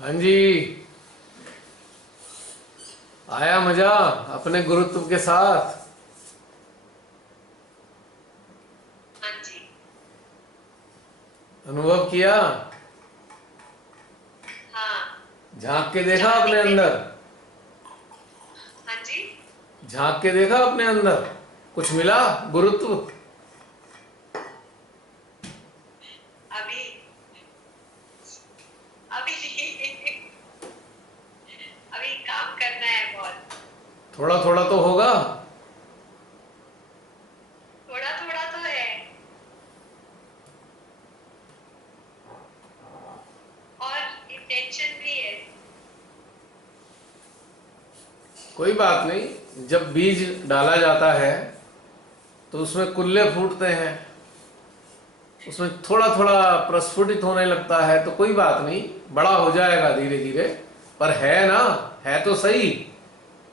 हाँ जी। आया मजा अपने गुरुत्व के साथ। हाँ जी। अनुभव किया। हाँ। झांक के देखा अपने स्टार्टिंग में अंदर। हाँ जी। झांक के देखा अपने अंदर। कुछ मिला गुरुत्व। अभी अभी अभी काम करना है बहुत। थोड़ा थोड़ा तो होगा। थोड़ा थोड़ा तो है और इंटेंशन भी है। कोई बात नहीं, जब बीज डाला जाता है तो उसमें कुल्ले फूटते हैं, उसमें थोड़ा थोड़ा प्रस्फुटित होने लगता है, तो कोई बात नहीं, बड़ा हो जाएगा धीरे धीरे। पर है ना, है तो सही।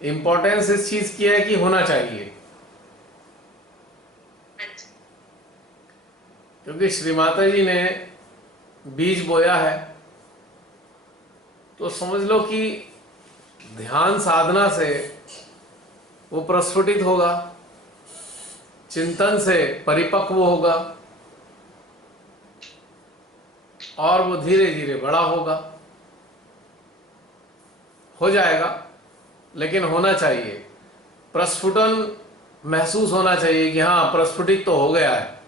इंपॉर्टेंस इस चीज की है कि होना चाहिए। हाँ जी। क्योंकि श्री माता जी ने बीज बोया है, तो समझ लो कि ध्यान साधना से वो प्रस्फुटित होगा, चिंतन से परिपक्व होगा, और वो धीरे धीरे बड़ा होगा। हो जाएगा, लेकिन होना चाहिए। प्रस्फुटन महसूस होना चाहिए कि हाँ, प्रस्फुटित तो हो गया है,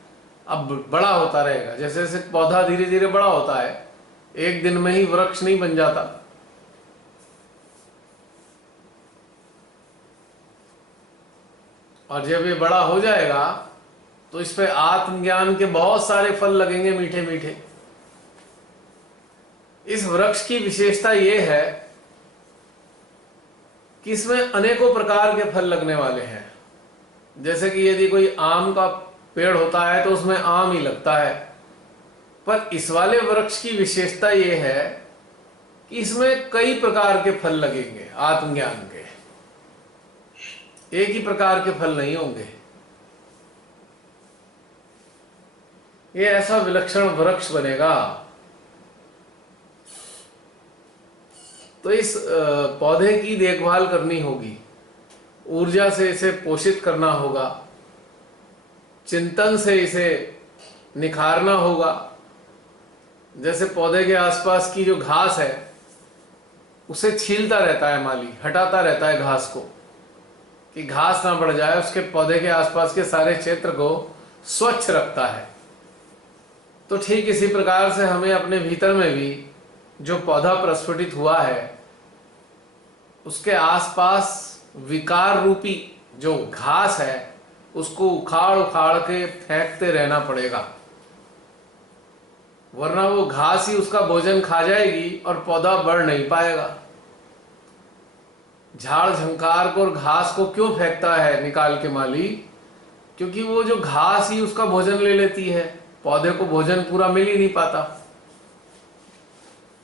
अब बड़ा होता रहेगा। जैसे जैसे पौधा धीरे धीरे बड़ा होता है, एक दिन में ही वृक्ष नहीं बन जाता। और जब ये बड़ा हो जाएगा तो इस पे आत्मज्ञान के बहुत सारे फल लगेंगे, मीठे मीठे। इस वृक्ष की विशेषता यह है कि इसमें अनेकों प्रकार के फल लगने वाले हैं। जैसे कि यदि कोई आम का पेड़ होता है तो उसमें आम ही लगता है, पर इस वाले वृक्ष की विशेषता यह है कि इसमें कई प्रकार के फल लगेंगे आत्मज्ञान के। एक ही प्रकार के फल नहीं होंगे। ये ऐसा विलक्षण वृक्ष बनेगा। तो इस पौधे की देखभाल करनी होगी, ऊर्जा से इसे पोषित करना होगा, चिंतन से इसे निखारना होगा। जैसे पौधे के आसपास की जो घास है उसे छीलता रहता है माली, हटाता रहता है घास को, कि घास ना बढ़ जाए, उसके पौधे के आसपास के सारे क्षेत्र को स्वच्छ रखता है। तो ठीक इसी प्रकार से हमें अपने भीतर में भी जो पौधा प्रस्फुटित हुआ है उसके आसपास विकार रूपी जो घास है उसको उखाड़ उखाड़ के फेंकते रहना पड़ेगा, वरना वो घास ही उसका भोजन खा जाएगी और पौधा बढ़ नहीं पाएगा। झाड़ झंकार को और घास को क्यों फेंकता है निकाल के माली? क्योंकि वो जो घास ही उसका भोजन ले लेती है, पौधे को भोजन पूरा मिल ही नहीं पाता।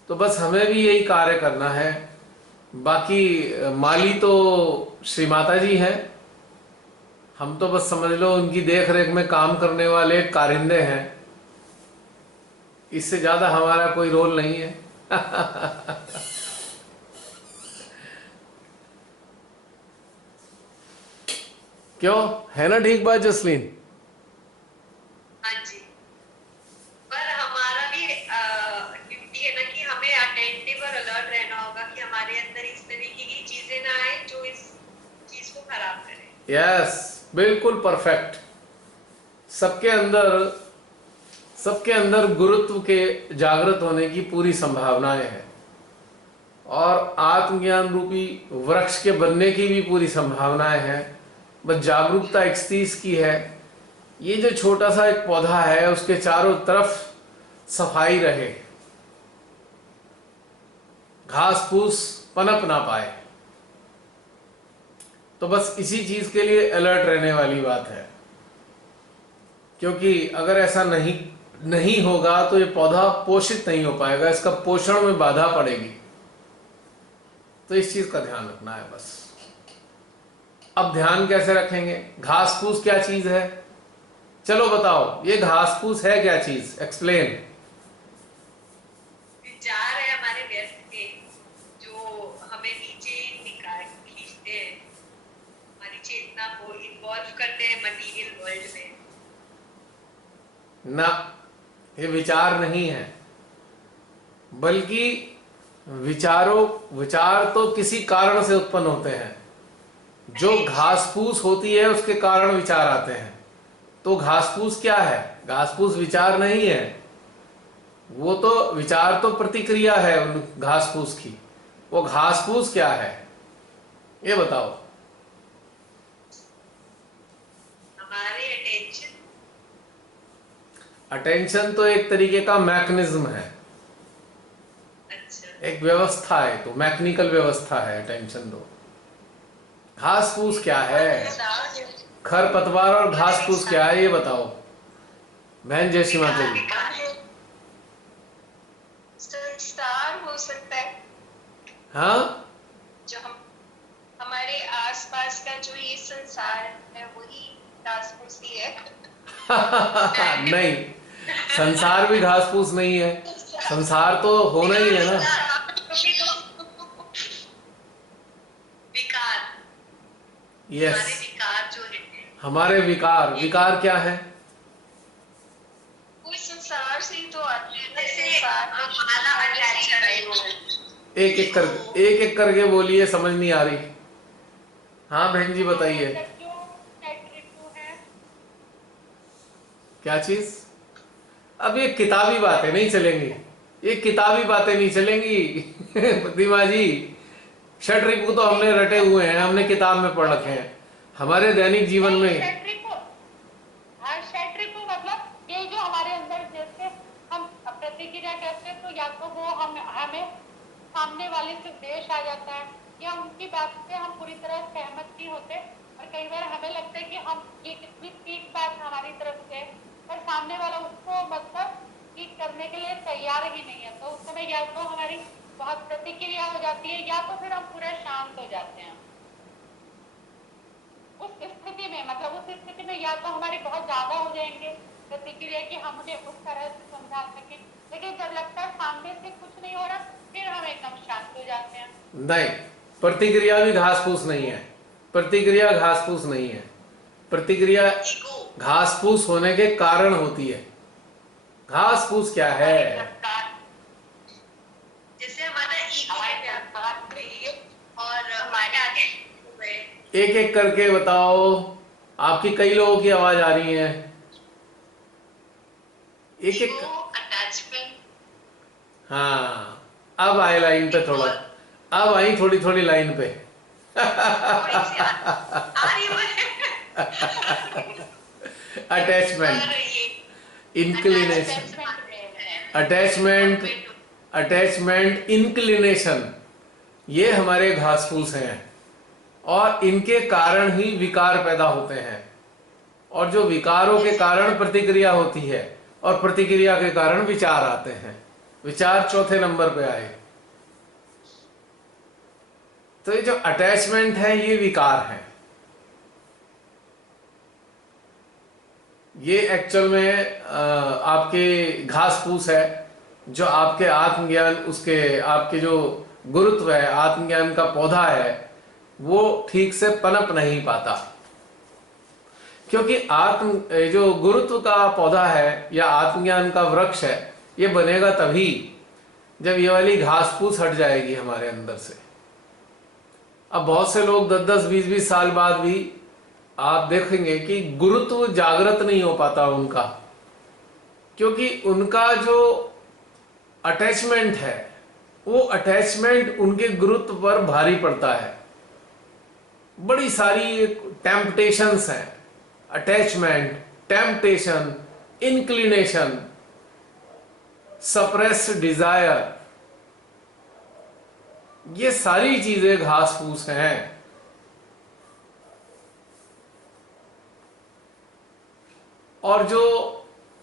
तो बस हमें भी यही कार्य करना है। बाकी माली तो श्री माता जी हैं, हम तो बस समझ लो उनकी देख रेख में काम करने वाले कारिंदे हैं। इससे ज्यादा हमारा कोई रोल नहीं है। क्यों, है ना ठीक बात जसलीन? हाँ जी। पर हमारा भी ड्यूटी है ना कि हमें अटेंटिव और अलर्ट रहना होगा कि हमारे अंदर इस तरीके की चीजें ना आए जो इस चीज को खराब करे। यस, बिल्कुल परफेक्ट। सबके अंदर सबके अंदर गुरुत्व के जागृत होने की पूरी संभावनाएं हैं, और आत्मज्ञान रूपी वृक्ष के बनने की भी पूरी संभावनाएं हैं। बस जागरूकता 31 की है। ये जो छोटा सा एक पौधा है उसके चारों तरफ सफाई रहे, घास फूस पनप ना पाए। तो बस इसी चीज के लिए अलर्ट रहने वाली बात है। क्योंकि अगर ऐसा नहीं नहीं होगा तो ये पौधा पोषित नहीं हो पाएगा, इसका पोषण में बाधा पड़ेगी। तो इस चीज का ध्यान रखना है बस। अब ध्यान कैसे रखेंगे? घास फूस क्या चीज है? चलो बताओ, ये घास फूस है क्या चीज? एक्सप्लेन। विचार है हमारे थे जो हमें नीचे निकाल खींचते हैं, हमारी चेतना को इन्वॉल्व करते हैं मटेरियल वर्ल्ड में। ना, ये विचार नहीं है, बल्कि विचार तो किसी कारण से उत्पन्न होते हैं। जो घास फूस होती है उसके कारण विचार आते हैं। तो घास फूस क्या है? घास फूस विचार नहीं है, वो तो विचार तो प्रतिक्रिया है उन घास फूस की। वो घास फूस क्या है ये बताओ। हमारे अटेंशन तो एक तरीके का मैकेनिज्म है, अच्छा एक व्यवस्था है, तो मैकेनिकल व्यवस्था है अटेंशन। तो घास फूस क्या है? खरपतवार और घास फूस क्या है ये बताओ बहन जैसी माता जी। संस्कार हो सकता है, हाँ, जो हम हमारे आसपास का जो ये संसार है वही घास फूस ही है। नहीं, संसार भी घास फूस नहीं है। संसार तो होना ही है ना। विकार, यस, हमारे विकार जो है, हमारे विकार क्या है? कोई संसार से ही तो आते हैं। जैसे संसार माला अटैचमेंट है। एक एक करके बोलिए, समझ नहीं आ रही। हाँ बहन जी बताइए। क्या चीज? अब ये किताबी बातें नहीं चलेंगी, ये किताबी बातें नहीं चलेंगी। प्रतिमा जी, षट रिपु तो हमने रटे हुए हैं, हमने किताब में पढ़ रखे हैं। हमारे दैनिक जीवन में मतलब ये जो हमारे अंदर जैसे हम प्रतिक्रिया करते हैं, तो या तो वो हमें सामने वाले से द्वेष आ जाता है, या उनकी बात से हम पूरी तरह सहमत नहीं होते, और कई बार हमें लगता है कि हम ये कितनी ठीक बात हमारी तरफ से, पर सामने वाला उसको मतलब ठीक करने के लिए तैयार ही नहीं है। तो उस समय या तो हमारी बहुत प्रतिक्रिया हो जाती है, या तो फिर हम पूरा शांत हो जाते हैं। उस स्थिति में मतलब उस स्थिति में या तो हमारी बहुत ज्यादा हो जाएंगे प्रतिक्रिया कि हम उन्हें उस तरह से समझा सके, लेकिन जब लगता है सामने से कुछ नहीं हो रहा, फिर हम एकदम शांत हो जाते हैं। नहीं, प्रतिक्रिया भी घास फूस नहीं है। प्रतिक्रिया घास फूस नहीं है। प्रतिक्रिया घास फूस होने के कारण होती है। घास फूस क्या है? जैसे हमारा ईगो और हमारे आगे एक एक करके बताओ। आपकी कई लोगों की आवाज आ रही है। एक एक। अटैचमेंट। हाँ, अब आए लाइन पे थोड़ा, अब आई थोड़ी थोड़ी लाइन पे। अटैचमेंट, इंक्लिनेशन, अटैचमेंट, इंक्लिनेशन, ये हमारे घास फूस हैं, और इनके कारण ही विकार पैदा होते हैं, और जो विकारों के कारण प्रतिक्रिया होती है, और प्रतिक्रिया के कारण विचार आते हैं। विचार चौथे नंबर पे आए। तो ये जो अटैचमेंट है ये विकार है। ये एक्चुअल में आपके घास फूस है, जो आपके आत्मज्ञान, उसके आपके जो गुरुत्व है, आत्मज्ञान का पौधा है, वो ठीक से पनप नहीं पाता। क्योंकि जो गुरुत्व का पौधा है या आत्मज्ञान का वृक्ष है, ये बनेगा तभी जब ये वाली घास फूस हट जाएगी हमारे अंदर से। अब बहुत से लोग 10-10, 20-20 साल बाद भी आप देखेंगे कि गुरुत्व जागृत नहीं हो पाता उनका, क्योंकि उनका जो अटैचमेंट है, वो अटैचमेंट उनके गुरुत्व पर भारी पड़ता है। बड़ी सारी टेम्पटेशंस हैं, attachment, temptation, inclination, suppressed desire, ये सारी चीजें घास फूस हैं। और जो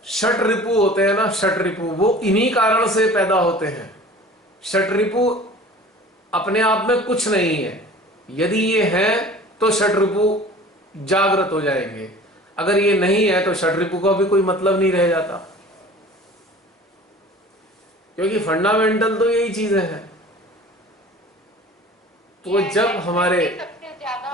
षट रिपु होते हैं ना, षट रिपु, वो इन्हीं कारण से पैदा होते हैं। षट रिपु अपने आप में कुछ नहीं है। यदि ये है तो षट रिपु जागृत हो जाएंगे, अगर ये नहीं है तो षट रिपु का भी कोई मतलब नहीं रह जाता, क्योंकि फंडामेंटल तो यही चीजें हैं। तो जब हमारे, सबसे ज्यादा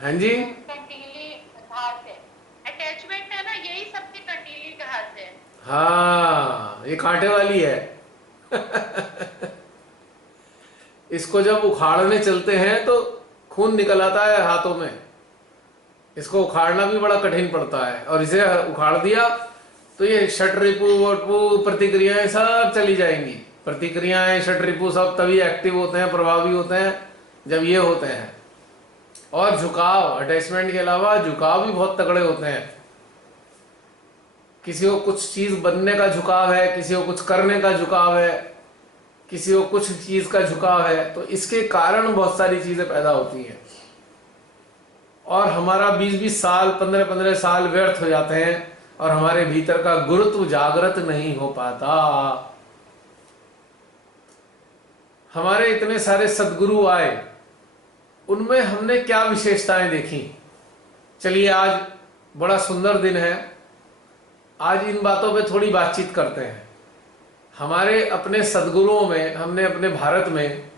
हाँ जी, कंटीली घास है, अटैचमेंट है ना, यही सबसे कंटीली घास है। हाँ ये कांटे वाली है। इसको जब उखाड़ने चलते हैं तो खून निकल आता है हाथों में। इसको उखाड़ना भी बड़ा कठिन पड़ता है, और इसे उखाड़ दिया तो ये षटरिपु वटपु प्रतिक्रियाएं सब चली जाएंगी। प्रतिक्रियाएं षटरिपु सब तभी एक्टिव होते हैं, प्रभावी होते हैं जब ये होते हैं। और झुकाव, अटैचमेंट के अलावा झुकाव भी बहुत तगड़े होते हैं। किसी को कुछ चीज बनने का झुकाव है, किसी को कुछ करने का झुकाव है, किसी को कुछ चीज का झुकाव है, तो इसके कारण बहुत सारी चीजें पैदा होती हैं। और हमारा 20-20 साल, 15-15 साल व्यर्थ हो जाते हैं और हमारे भीतर का गुरुत्व जागृत नहीं हो पाता। हमारे इतने सारे सद्गुरु आए, उनमें हमने क्या विशेषताएं देखी? चलिए आज बड़ा सुंदर दिन है, आज इन बातों पे थोड़ी बातचीत करते हैं। हमारे अपने सद्गुरुओं में, हमने अपने भारत में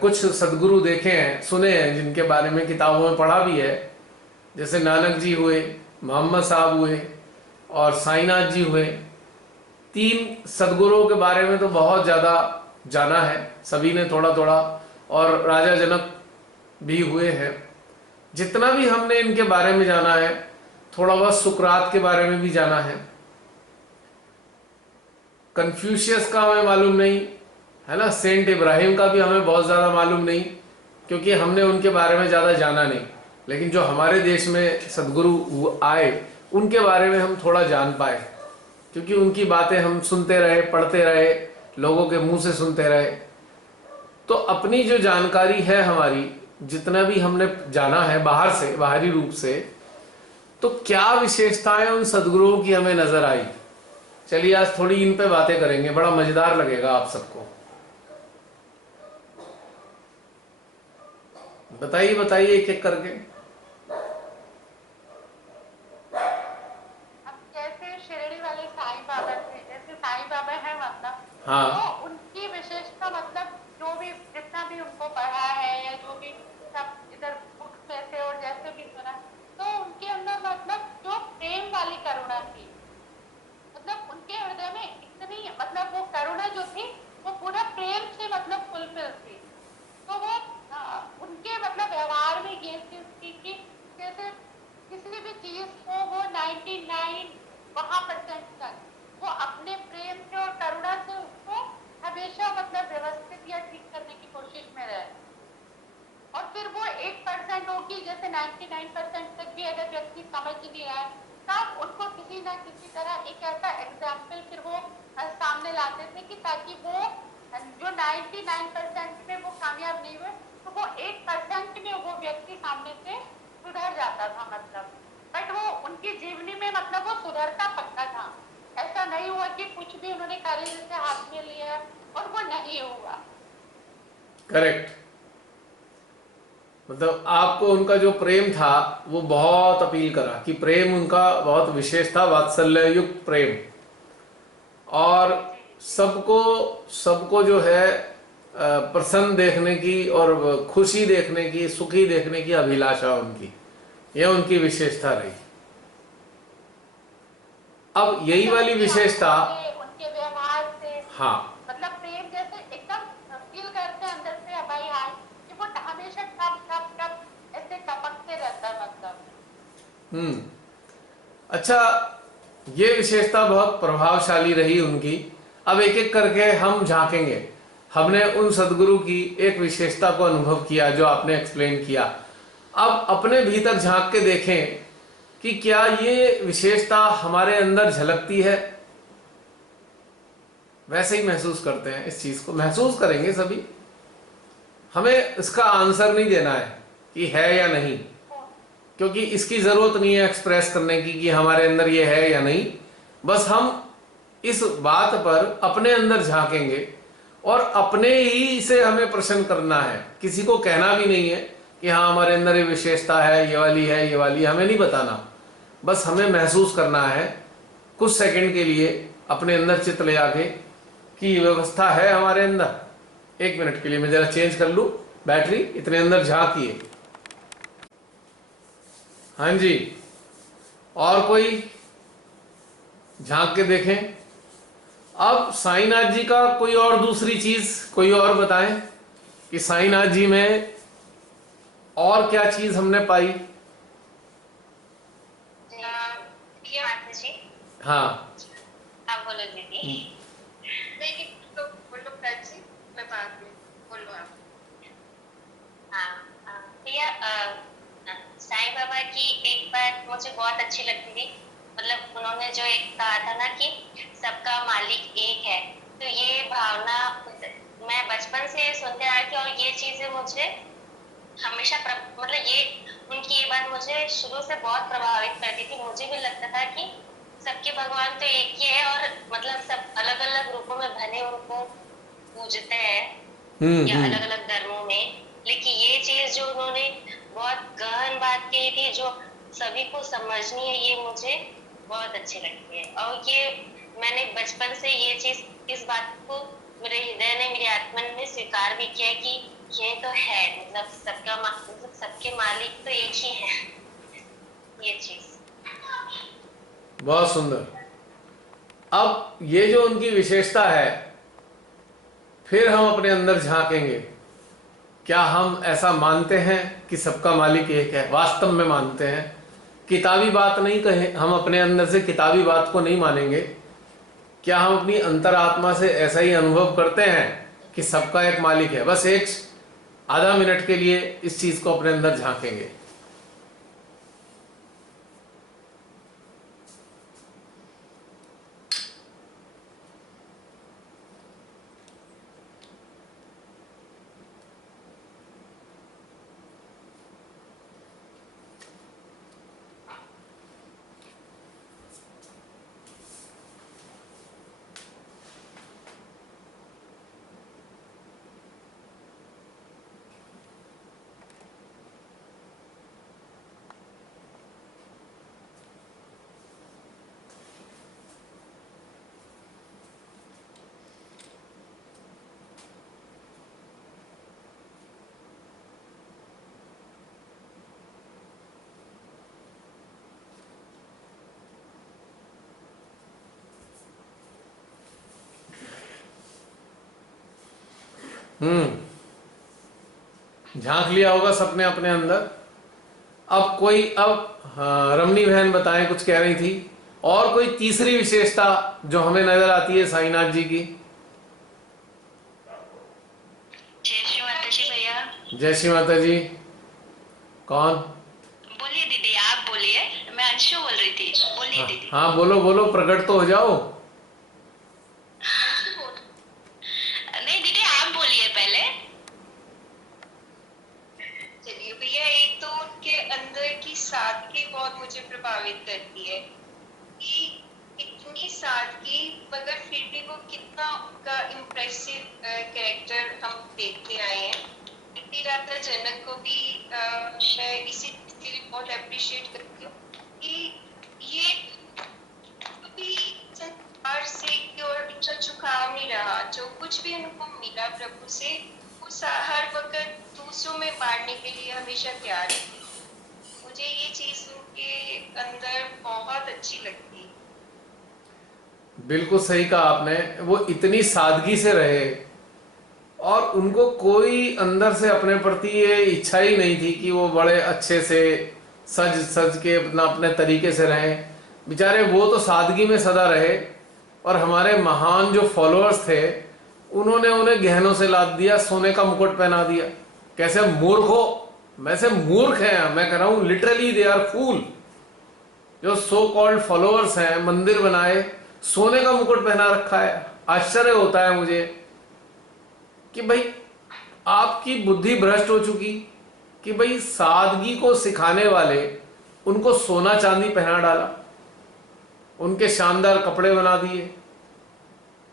कुछ सद्गुरु देखे हैं, सुने हैं, जिनके बारे में किताबों में पढ़ा भी है। जैसे नानक जी हुए, मोहम्मद साहब हुए और साईनाथ जी हुए। 3 सद्गुरुओं के बारे में तो बहुत ज़्यादा जाना है सभी ने थोड़ा थोड़ा, और राजा जनक भी हुए हैं। जितना भी हमने इनके बारे में जाना है, थोड़ा बहुत सुकरात के बारे में भी जाना है। कन्फ्यूशियस का हमें मालूम नहीं है ना, सेंट इब्राहिम का भी हमें बहुत ज़्यादा मालूम नहीं, क्योंकि हमने उनके बारे में ज़्यादा जाना नहीं। लेकिन जो हमारे देश में सद्गुरु आए, उनके बारे में हम थोड़ा जान पाए, क्योंकि उनकी बातें हम सुनते रहे, पढ़ते रहे, लोगों के मुंह से सुनते रहे। तो अपनी जो जानकारी है हमारी, जितना भी हमने जाना है बाहर से, बाहरी रूप से, तो क्या विशेषताएं उन सद्गुरुओं की हमें नजर आई। चलिए आज थोड़ी इन पे बातें करेंगे, बड़ा मजेदार लगेगा आप सबको। बताइए बताइए एक एक करके। अब जैसे शिरडी वाले साईं बाबा थे, जैसे साईं बाबा है मतलब, हाँ, तो उनकी विशेषता मतलब जो भी जितना भी उनको पढ़ा है या जो भी सब इधर बुक्स में से और जैसे भी सुना, तो उनके अंदर मतलब जो प्रेम वाली करुणा थी, मतलब उनके हृदय में इतनी मतलब वो करुणा जो थी वो पूरा प्रेम से मतलब फुलफिल थी। तो वो उनके मतलब व्यवहार में ये चीज थी कि जैसे किसी भी चीज को वो 99% तक वो अपने प्रेम से और करुणा से उसको हमेशा मतलब व्यवस्थित या ठीक करने की कोशिश में रहे। और फिर वो 1% होगी, जैसे 99% तक भी अगर व्यक्ति समझ नहीं रहा है, तब उनको किसी ना किसी तरह एक ऐसा एग्जाम्पल फिर वो सामने लाते थे कि ताकि वो जो 99% में वो कामयाब नहीं हुए, तो वो 1% में वो व्यक्ति सामने से सुधर जाता था मतलब। बट वो उनकी जीवनी में मतलब वो सुधरता पक्का था। ऐसा नहीं हुआ कि कुछ भी उन्होंने करीब से हाथ में लिया और वो नहीं हुआ। करेक्ट। मतलब आपको उनका जो प्रेम था वो बहुत अपील करा, कि प्रेम उनका बहुत विशेष था, वात्सल्य युक्त प्रेम। और सबको जो है प्रसन्न देखने की और खुशी देखने की, सुखी देखने की अभिलाषा उनकी, यह उनकी विशेषता रही। अब यही वाली विशेषता उनके व्यवहार से, हाँ, मतलब प्रेम जैसे एकदम फील करते हैं अंदर से भाई हाँ, कि वो हमेशा टप टप टप ऐसे टपकते रहता है मतलब। अच्छा, ये विशेषता बहुत प्रभावशाली रही उनकी। अब एक एक करके हम झांकेंगे। हमने उन सद्गुरु की एक विशेषता को अनुभव किया जो आपने एक्सप्लेन किया। अब अपने भीतर झांक के देखें कि क्या ये विशेषता हमारे अंदर झलकती है। वैसे ही महसूस करते हैं, इस चीज को महसूस करेंगे सभी। हमें इसका आंसर नहीं देना है कि है या नहीं, क्योंकि इसकी जरूरत नहीं है एक्सप्रेस करने की कि हमारे अंदर ये है या नहीं। बस हम इस बात पर अपने अंदर झांकेंगे और अपने ही से हमें प्रश्न करना है। किसी को कहना भी नहीं है कि हाँ हमारे अंदर ये विशेषता है, ये वाली है, ये वाली, हमें नहीं बताना। बस हमें महसूस करना है कुछ सेकंड के लिए अपने अंदर चित्त ले आके कि ये व्यवस्था है हमारे अंदर। 1 मिनट के लिए मैं जरा चेंज कर लूं। बैटरी, इतने अंदर झांकिए। हाँ जी, और कोई झांक के देखें। अब साईनाथ जी का कोई और दूसरी चीज कोई और बताएं कि साईनाथ जी में और क्या चीज हमने पाई। प्रिया माता जी, हाँ, आप बोलो दीदी। नहीं तो बोलो प्राची, मैं बाद में बोलो आप। हाँ, प्रिया, साईं बाबा की एक बात मुझे बहुत अच्छी लगती थी। मतलब उन्होंने जो एक कहा था ना कि सबका मालिक एक है, तो ये भावना मैं बचपन से सुनते आ रही थी, और ये चीजें मुझे हमेशा मतलब ये उनकी ये बात मुझे शुरू से बहुत प्रभावित करती थी। मुझे भी लगता था कि सबके भगवान तो एक ही है, और मतलब सब अलग अलग रूपों में भले उनको पूजते हैं या अलग अलग धर्मों में, लेकिन ये चीज जो उन्होंने बहुत गहन बात कही थी, जो सभी को समझनी है, ये मुझे बहुत अच्छी लगती है। और ये मैंने बचपन से ये चीज, इस बात को मेरे हृदय ने, मेरी आत्मा ने स्वीकार भी किया कि ये तो है, मतलब सबके मालिक तो एक ही है। ये चीज बहुत सुंदर। अब ये जो उनकी विशेषता है, फिर हम अपने अंदर झांकेंगे। क्या हम ऐसा मानते हैं कि सबका मालिक एक है? वास्तव में मानते हैं? किताबी बात नहीं कहे, हम अपने अंदर से किताबी बात को नहीं मानेंगे। क्या हम अपनी अंतरात्मा से ऐसा ही अनुभव करते हैं कि सबका एक मालिक है? बस एक आधा मिनट के लिए इस चीज को अपने अंदर झांकेंगे। झांक लिया होगा सबने अपने अंदर। अब कोई, हाँ, रमनी बहन बताएं, कुछ कह रही थी। और कोई तीसरी विशेषता जो हमें नजर आती है साईनाथ जी की? जय श्री माता जी भैया। जय श्री माता जी। कौन? बोलिए दीदी, आप बोलिए, मैं अंशु बोल रही थी। बोलिए दीदी। हाँ, बोलो बोलो, प्रकट तो हो जाओ। नहीं दीदी, आप बोलिए पहले। चलिए भैया, एक तो उनके अंदर की सादगी बहुत मुझे प्रभावित करती है कि इतनी सादगी, मगर फिर भी वो कितना उनका इम्प्रेसिव कैरेक्टर हम देखते आए हैं। इतनी राधा जनक को भी मैं इसीलिए बहुत अप्रिशिएट करती हूँ कि ये कभी संसार से की ओर इच्छा झुकाव नहीं रहा। जो कुछ भी उनको मिला प्रभु से, वो हर वक्त दूसरों में बांटने के लिए हमेशा तैयार थी। मुझे ये चीज उनके अंदर बहुत अच्छी लगती है। बिल्कुल सही कहा आपने। वो इतनी सादगी से रहे, और उनको कोई अंदर से अपने प्रति ये इच्छा ही नहीं थी कि वो बड़े अच्छे से सज सज के अपना अपने तरीके से रहें। बेचारे वो तो सादगी में सदा रहे, और हमारे महान जो फॉलोअर्स थे, उन्होंने उन्हें गहनों से लाद दिया, सोने का मुकुट पहना दिया। कैसे मूर्ख हो, वैसे मूर्ख हैं, मैं कह रहा हूं लिटरली दे आर फूल। जो सो कॉल्ड फॉलोअर्स हैं, मंदिर बनाए, सोने का मुकुट पहना रखा है। आश्चर्य होता है मुझे कि भाई आपकी बुद्धि भ्रष्ट हो चुकी कि भाई सादगी को सिखाने वाले उनको सोना चांदी पहना डाला, उनके शानदार कपड़े बना दिए,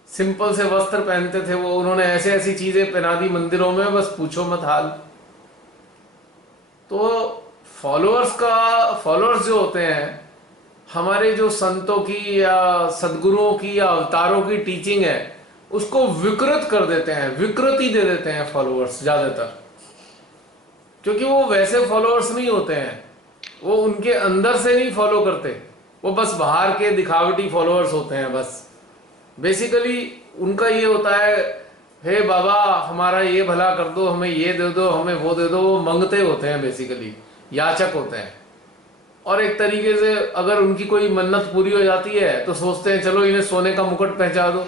सिंपल से वस्त्र पहनते थे वो, उन्होंने ऐसे ऐसी चीजें पहना दी मंदिरों में, बस पूछो मत हाल। तो फॉलोअर्स जो होते हैं, हमारे जो संतों की या सदगुरुओं की या अवतारों की टीचिंग है, उसको विकृत कर देते हैं, विकृति दे देते हैं फॉलोअर्स ज्यादातर। क्योंकि वो वैसे फॉलोअर्स नहीं होते हैं, वो उनके अंदर से नहीं फॉलो करते, वो बस बाहर के दिखावटी फॉलोअर्स होते हैं। बस बेसिकली उनका ये होता है, हे बाबा हमारा ये भला कर दो, हमें ये दे दो, हमें वो दे दो। वो मंगते होते हैं, बेसिकली याचक होते हैं। और एक तरीके से अगर उनकी कोई मन्नत पूरी हो जाती है तो सोचते हैं चलो इन्हें सोने का मुकुट पहना दो।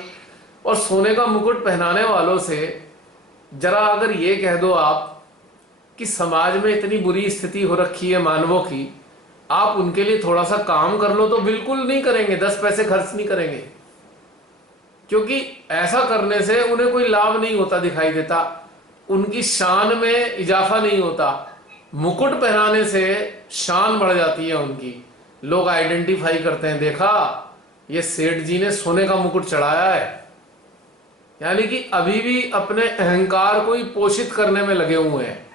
और सोने का मुकुट पहनाने वालों से जरा अगर ये कह दो आप कि समाज में इतनी बुरी स्थिति हो रखी है मानवों की, आप उनके लिए थोड़ा सा काम कर लो, तो बिल्कुल नहीं करेंगे, 10 पैसे खर्च नहीं करेंगे। क्योंकि ऐसा करने से उन्हें कोई लाभ नहीं होता दिखाई देता, उनकी शान में इजाफा नहीं होता। मुकुट पहनाने से शान बढ़ जाती है उनकी, लोग आइडेंटिफाई करते हैं, देखा ये सेठ जी ने सोने का मुकुट चढ़ाया है। यानी कि अभी भी अपने अहंकार को ही पोषित करने में लगे हुए हैं।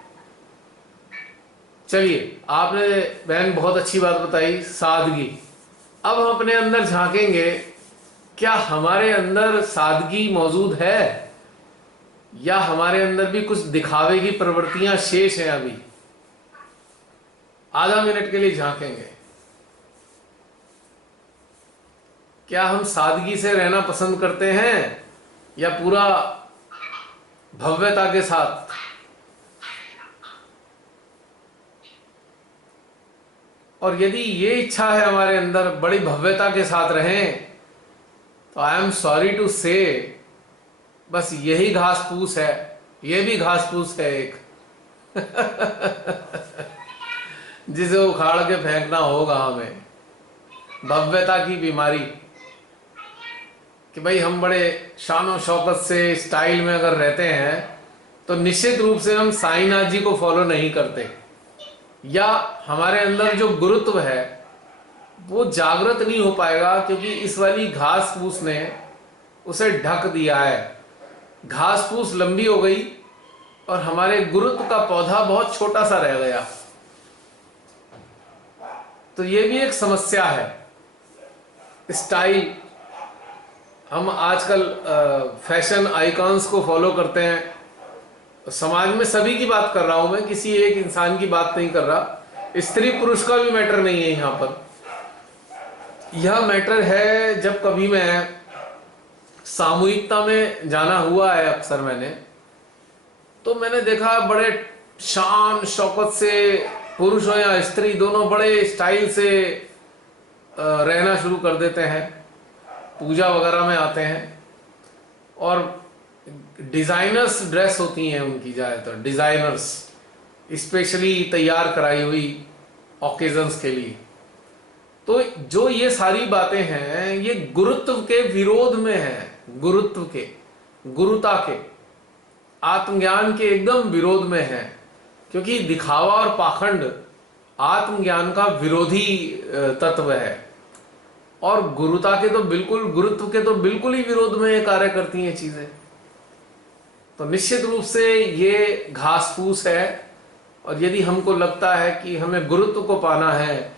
चलिए, आपने बहन बहुत अच्छी बात बताई, सादगी। अब हम अपने अंदर झांकेंगे, क्या हमारे अंदर सादगी मौजूद है या हमारे अंदर भी कुछ दिखावे की प्रवृत्तियां शेष हैं? अभी आधा मिनट के लिए झांकेंगे, क्या हम सादगी से रहना पसंद करते हैं या पूरा भव्यता के साथ? और यदि ये इच्छा है हमारे अंदर बड़ी भव्यता के साथ रहें, तो आई एम सॉरी टू से बस यही घास फूस है, ये भी घास फूस है एक जिसे उखाड़ के फेंकना होगा हमें। भव्यता की बीमारी कि भाई हम बड़े शान शौकत से स्टाइल में अगर रहते हैं तो निश्चित रूप से हम साईनाथ जी को फॉलो नहीं करते, या हमारे अंदर जो गुरुत्व है वो जागृत नहीं हो पाएगा, क्योंकि इस वाली घास फूस ने उसे ढक दिया है। घास फूस लंबी हो गई और हमारे गुरुत्व का पौधा बहुत छोटा सा रह गया। तो ये भी एक समस्या है। स्टाइल, हम आजकल फैशन आइकॉन्स को फॉलो करते हैं। समाज में सभी की बात कर रहा हूं मैं, किसी एक इंसान की बात नहीं कर रहा। स्त्री पुरुष का भी मैटर नहीं है यहां पर। यह मैटर है जब कभी मैं सामूहिकता में जाना हुआ है, अक्सर मैंने, तो मैंने देखा बड़े शान शौकत से पुरुष हो या स्त्री दोनों बड़े स्टाइल से रहना शुरू कर देते हैं, पूजा वगैरह में आते हैं, और डिजाइनर्स ड्रेस होती हैं उनकी ज्यादातर, डिजाइनर्स स्पेशली तैयार कराई हुई ओकेजन्स के लिए। तो जो ये सारी बातें हैं ये गुरुत्व के विरोध में है, गुरुत्व के, गुरुता के, आत्मज्ञान के एकदम विरोध में है। क्योंकि दिखावा और पाखंड आत्मज्ञान का विरोधी तत्व है, और गुरुता के तो बिल्कुल, गुरुत्व के तो बिल्कुल ही विरोध में ये कार्य करती हैं चीजें। तो निश्चित रूप से ये घास फूस है, और यदि हमको लगता है कि हमें गुरुत्व को पाना है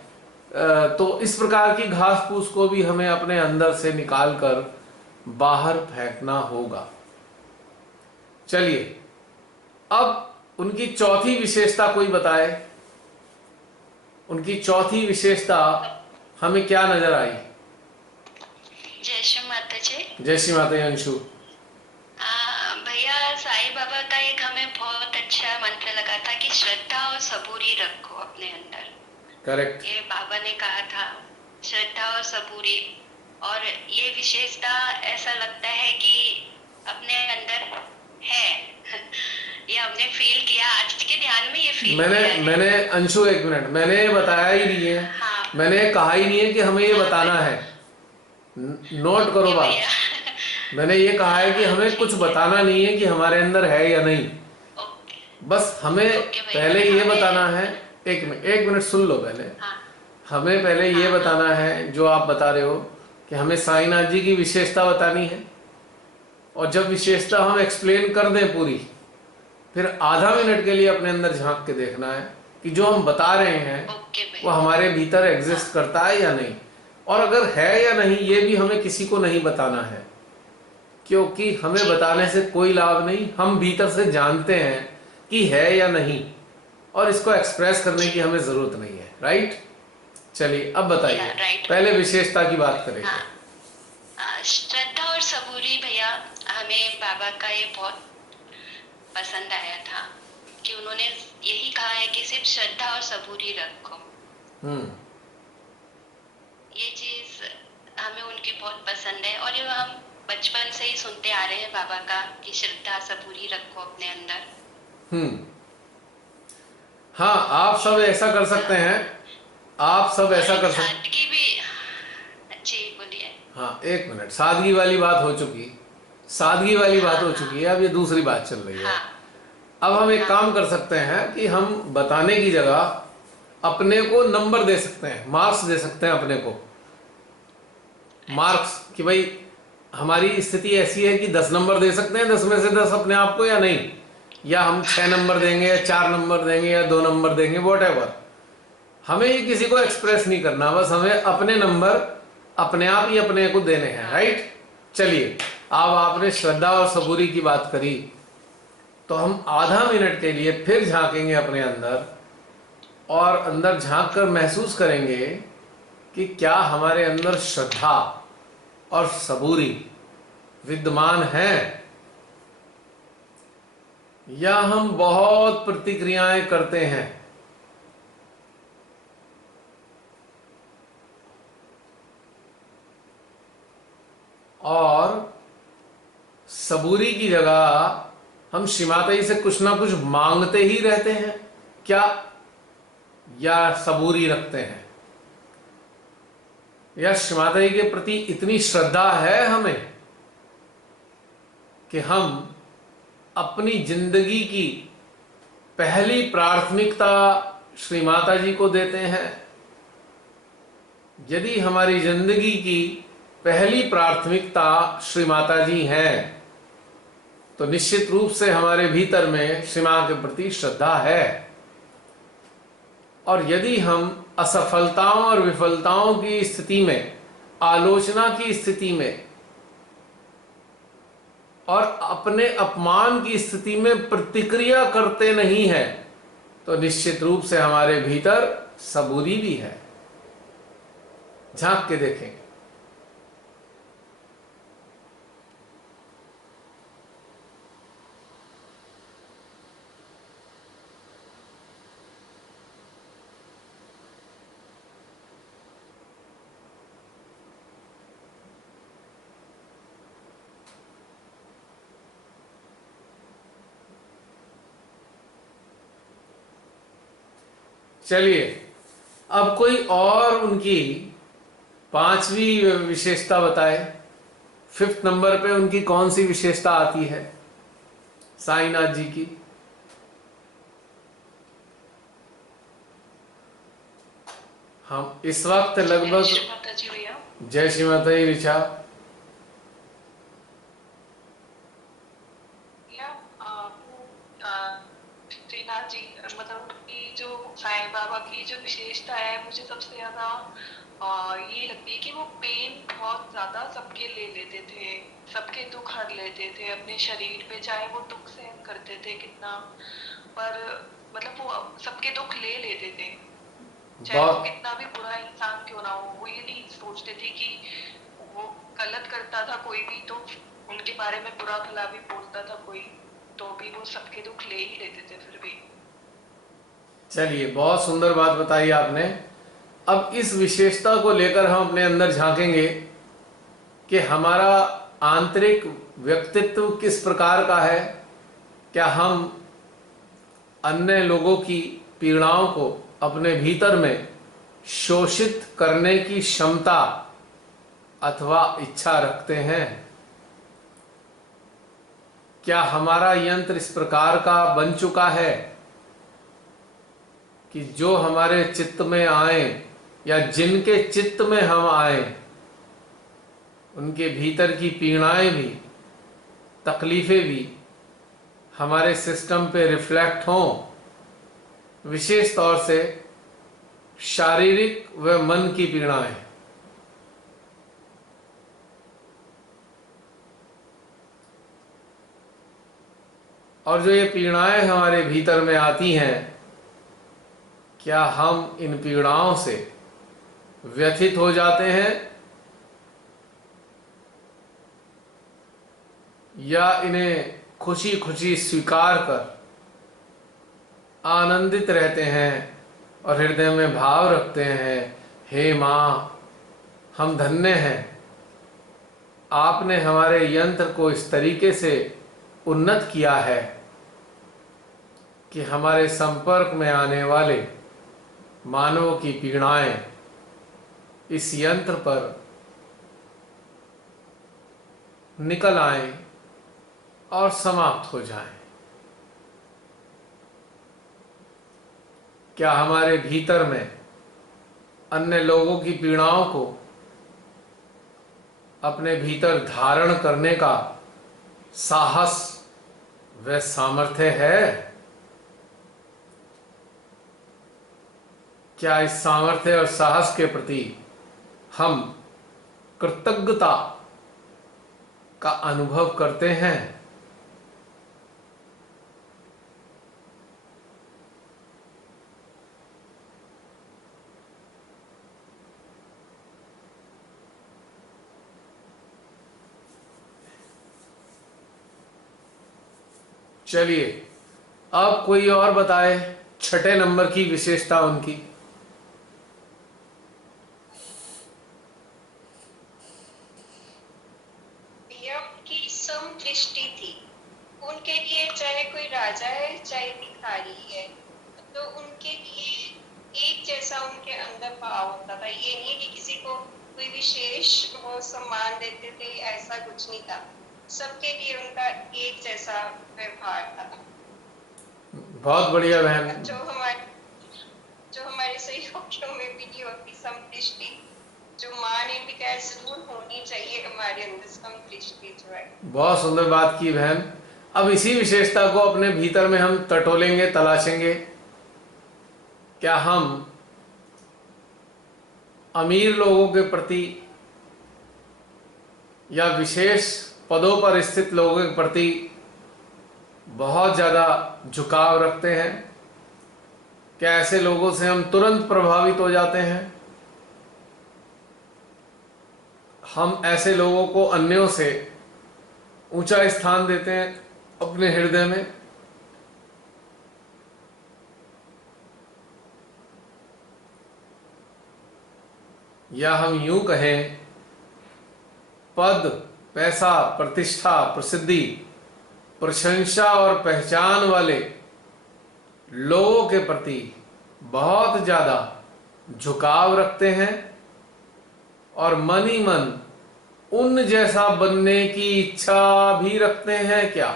तो इस प्रकार की घास फूस को भी हमें अपने अंदर से निकालकर बाहर फेंकना होगा। चलिए, अब उनकी चौथी विशेषता कोई बताए, उनकी चौथी विशेषता हमें क्या नजर आई? जय श्री माता जी। जय श्री माता अंशु। भैया, साईं बाबा का एक हमें बहुत अच्छा मंत्र लगा था कि श्रद्धा और सबूरी रखो अपने अंदर। करेक्ट। ये बाबा ने कहा था, श्रद्धा और सबूरी। और ये विशेषता ऐसा लगता है कि अपने अंदर है ये हमने फील किया, आज के ध्यान में ये फील मैंने अंशु, एक मिनट, मैंने बताया ही नहीं है। हाँ। मैंने कहा ही नहीं है कि हमें ये बताना है। नोट करो बात। मैंने ये कहा है कि हमें कुछ बताना नहीं है कि हमारे अंदर है या नहीं, बस हमें पहले ये बताना है। एक मिनट सुन लो पहले। हमें पहले ये बताना है जो आप बता रहे हो कि हमें साईनाथ जी की विशेषता बतानी है, और जब विशेषता हम एक्सप्लेन कर दें पूरी, फिर आधा मिनट के लिए अपने अंदर झांक के देखना है कि जो हम बता रहे हैं वो हमारे भीतर एग्जिस्ट करता है या नहीं, और अगर है या नहीं ये भी हमें किसी को नहीं बताना है, क्योंकि हमें बताने से कोई लाभ नहीं। हम भीतर से जानते हैं कि है या नहीं, और इसको एक्सप्रेस करने की हमें जरूरत नहीं है, राइट। चलिए अब बताइए, Yeah, right. पहले विशेषता की बात करेंगे। हाँ, श्रद्धा और सबूरी भैया, हमें बाबा का ये बहुत पसंद आया था कि उन्होंने यही कहा है कि सिर्फ श्रद्धा और सबूरी रखो। ये चीज हमें उनकी बहुत पसंद है और ये हम बचपन से ही सुनते आ रहे हैं बाबा का कि श्रद्धा सबूरी रखो अपने अंदर। हाँ, आप सब ऐसा कर सकते हैं, आप सब ऐसा कर सकते। सादगी भी अच्छी, बोलिए। हाँ, एक मिनट, सादगी वाली बात हो चुकी, सादगी वाली बात हो चुकी है, अब ये दूसरी बात चल रही है। हाँ, अब हम एक काम कर सकते हैं कि हम बताने की जगह अपने को नंबर दे सकते हैं, मार्क्स दे सकते हैं अपने को, मार्क्स, कि भाई हमारी स्थिति ऐसी है कि 10 नंबर दे सकते हैं, 10 में से 10 अपने आप को, या नहीं, या हम 6 नंबर देंगे या 4 नंबर देंगे या 2 नंबर देंगे, वॉटएवर। हमें ये किसी को एक्सप्रेस नहीं करना, बस हमें अपने नंबर अपने आप ही अपने को देने हैं, राइट। चलिए, अब आपने श्रद्धा और सबूरी की बात करी, तो हम आधा मिनट के लिए फिर झांकेंगे अपने अंदर, और अंदर झांक कर महसूस करेंगे कि क्या हमारे अंदर श्रद्धा और सबूरी विद्यमान है, या हम बहुत प्रतिक्रियाएं करते हैं। और सबूरी की जगह हम श्रीमाता से कुछ ना कुछ मांगते ही रहते हैं क्या, या सबूरी रखते हैं, या श्रीमाता जी के प्रति इतनी श्रद्धा है हमें कि हम अपनी जिंदगी की पहली प्राथमिकता श्री माता जी को देते हैं। यदि हमारी जिंदगी की पहली प्राथमिकता श्री माता जी हैं, तो निश्चित रूप से हमारे भीतर में श्री मां के प्रति श्रद्धा है। और यदि हम असफलताओं और विफलताओं की स्थिति में, आलोचना की स्थिति में और अपने अपमान की स्थिति में प्रतिक्रिया करते नहीं है, तो निश्चित रूप से हमारे भीतर सबूरी भी है। झांक के देखें। चलिए, अब कोई और उनकी 5वीं विशेषता बताए। 5th नंबर पे उनकी कौन सी विशेषता आती है साईनाथ जी की? हम इस वक्त लगभग, जय श्री माता जी ऋचा, श्रीनाथ जी, मतलब कि जो साईं बाबा की जो विशेषता है, मुझे सबसे ज्यादा ये लगती है कि वो पेन बहुत ज्यादा सबके ले लेते थे, सबके दुख हर लेते थे अपने शरीर पे, चाहे वो दुख सहन करते थे कितना, पर मतलब वो सबके दुख ले लेते थे, चाहे वो कितना भी बुरा इंसान क्यों ना हो। वो ये नहीं सोचते थे कि वो गलत करता था कोई भी, तो उनके बारे में बुरा भला भी बोलता था कोई, तो भी वो सबके दुख ले ही लेते थे फिर भी। चलिए, बहुत सुंदर बात बताई आपने। अब इस विशेषता को लेकर हम अपने अंदर झांकेंगे कि हमारा आंतरिक व्यक्तित्व किस प्रकार का है। क्या हम अन्य लोगों की पीड़ाओं को अपने भीतर में शोषित करने की क्षमता अथवा इच्छा रखते हैं? क्या हमारा यंत्र इस प्रकार का बन चुका है कि जो हमारे चित्त में आए या जिनके चित्त में हम आए, उनके भीतर की पीड़ाएं भी, तकलीफें भी हमारे सिस्टम पे रिफ्लेक्ट हों, विशेष तौर से शारीरिक व मन की पीड़ाएं? और जो ये पीड़ाएं हमारे भीतर में आती हैं, क्या हम इन पीड़ाओं से व्यथित हो जाते हैं या इन्हें खुशी खुशी स्वीकार कर आनंदित रहते हैं और हृदय में भाव रखते हैं, हे माँ, हम धन्य हैं, आपने हमारे यंत्र को इस तरीके से उन्नत किया है कि हमारे संपर्क में आने वाले मानवों की पीड़ाएं इस यंत्र पर निकल आएं और समाप्त हो जाएं। क्या हमारे भीतर में अन्य लोगों की पीड़ाओं को अपने भीतर धारण करने का साहस व सामर्थ्य है? क्या इस सामर्थ्य और साहस के प्रति हम कृतज्ञता का अनुभव करते हैं? चलिए अब कोई और बताए छठे नंबर की विशेषता उनकी। की समदृष्टि थी। उनके लिए चाहे कोई राजा है चाहे भिखारी है, तो उनके लिए एक जैसा उनके अंदर भाव होता था। ये नहीं कि किसी को कोई विशेष वो सम्मान देते थे, ऐसा कुछ नहीं था। सबके लिए उनका एक जैसा व्यवहार था। बहुत बढ़िया बहन। जो हमारे सहयोगियों में भी नहीं होती समदृष्टि, जो माँ ने भी कहा जरूर होनी चाहिए हमारे अंदर समदृष्टि जो है। बहुत सुंदर बात की बहन। अब इसी विशेषता को अपने भीतर में हम टटोलेंगे, तलाशेंगे। क्या हम अमीर लोगों के प्रति या विशेष पदों पर स्थित लोगों के प्रति बहुत ज़्यादा झुकाव रखते हैं? क्या ऐसे लोगों से हम तुरंत प्रभावित हो जाते हैं? हम ऐसे लोगों को अन्यों से ऊंचा स्थान देते हैं अपने हृदय में? या हम यूं कहें, पद, पैसा, प्रतिष्ठा, प्रसिद्धि, प्रशंसा और पहचान वाले लोगों के प्रति बहुत ज्यादा झुकाव रखते हैं और मन ही मन उन जैसा बनने की इच्छा भी रखते हैं क्या?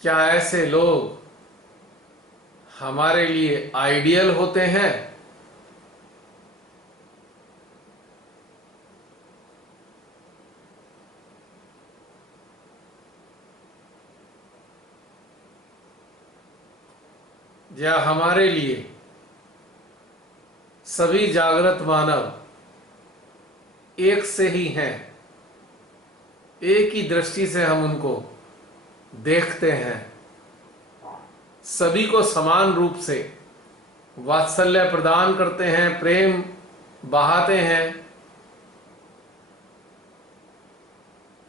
क्या ऐसे लोग हमारे लिए आइडियल होते हैं? या हमारे लिए सभी जागृत मानव एक से ही हैं, एक ही दृष्टि से हम उनको देखते हैं, सभी को समान रूप से वात्सल्य प्रदान करते हैं, प्रेम बहाते हैं?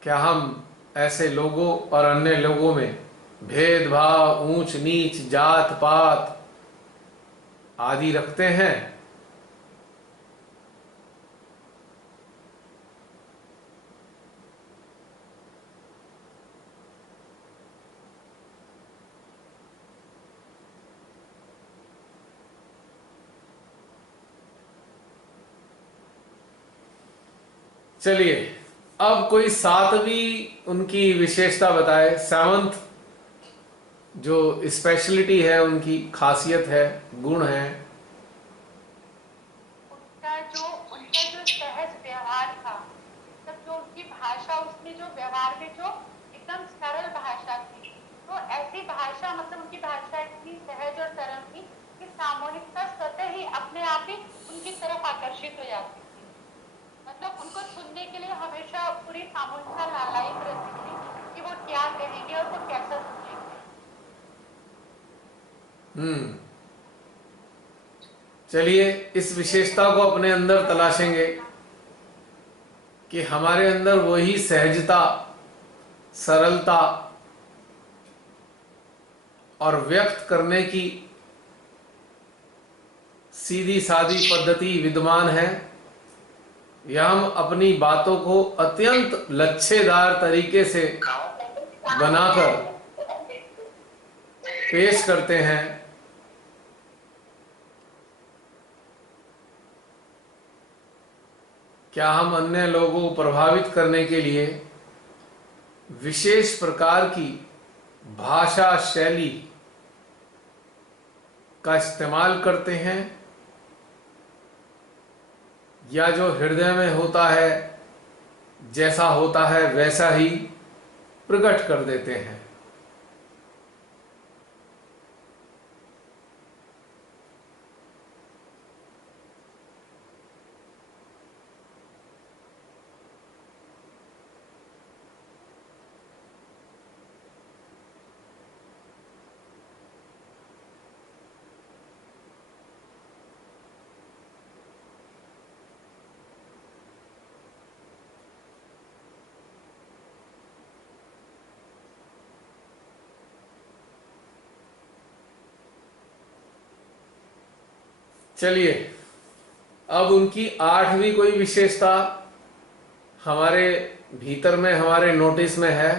क्या हम ऐसे लोगों और अन्य लोगों में भेदभाव, ऊंच नीच, जात पात आदि रखते हैं? चलिए अब कोई सातवीं उनकी विशेषता बताए, सेवंथ जो स्पेशलिटी है, उनकी खासियत है, गुण है। उनका जो सहज व्यवहार था, मतलब जो उनकी भाषा, उसमें जो व्यवहार में जो एकदम सरल भाषा थी, तो ऐसी भाषा, मतलब उनकी भाषा इतनी सहज और सरल थी कि सामूहिकता स्वतः ही अपने आप ही उनकी तरफ आकर्षित हो जाती थी। मतलब उनको सुनने के लिए हमेशा पूरी सामूहिकता लालायित रहती थी कि वो क्या वीडियो को कैसे सुनेंगे? चलिए इस विशेषता को अपने अंदर तलाशेंगे कि हमारे अंदर वही सहजता, सरलता और व्यक्त करने की सीधी सादी पद्धति विद्यमान है, या हम अपनी बातों को अत्यंत लच्छेदार तरीके से बनाकर पेश करते हैं। क्या हम अन्य लोगों को प्रभावित करने के लिए विशेष प्रकार की भाषा शैली का इस्तेमाल करते हैं, या जो हृदय में होता है, जैसा होता है वैसा ही प्रकट कर देते हैं? चलिए अब उनकी 8वीं कोई विशेषता हमारे भीतर में, हमारे नोटिस में है,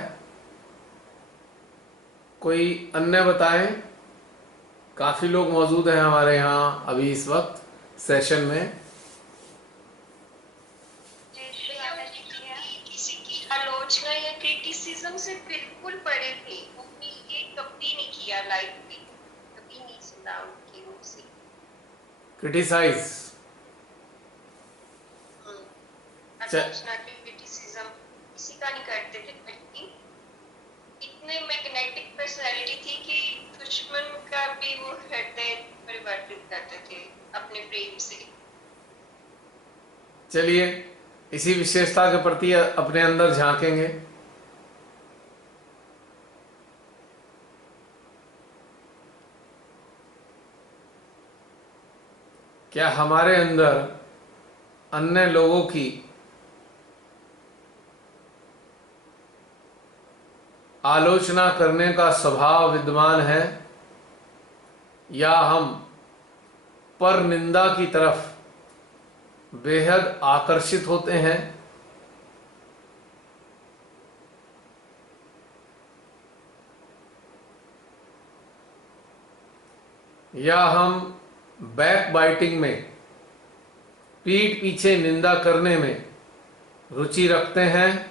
कोई अन्य बताएं। काफी लोग मौजूद हैं हमारे यहाँ अभी इस वक्त सेशन में। किसी की आलोचना या क्रिटिसिज्म से बिल्कुल परे थे, उन्होंने ये कभी नहीं किया लाइफ में, कभी नहीं सुना उनकी मुंह से क्रिटिसाइज, आलोचना क्रिटिसिज्म किसी का नहीं करते थे, बल्कि इतने मैग्नेटिक पर्सनालिटी थी कि दुश्मन का भी वो हृदय परिवर्तित करते थे अपने प्रेम से। चलिए इसी विशेषता के प्रति अपने अंदर झांकेंगे। क्या हमारे अंदर अन्य लोगों की आलोचना करने का स्वभाव विद्यमान है, या हम पर निंदा की तरफ बेहद आकर्षित होते हैं? या हम बैक बाइटिंग में, पीठ पीछे निंदा करने में रुचि रखते हैं?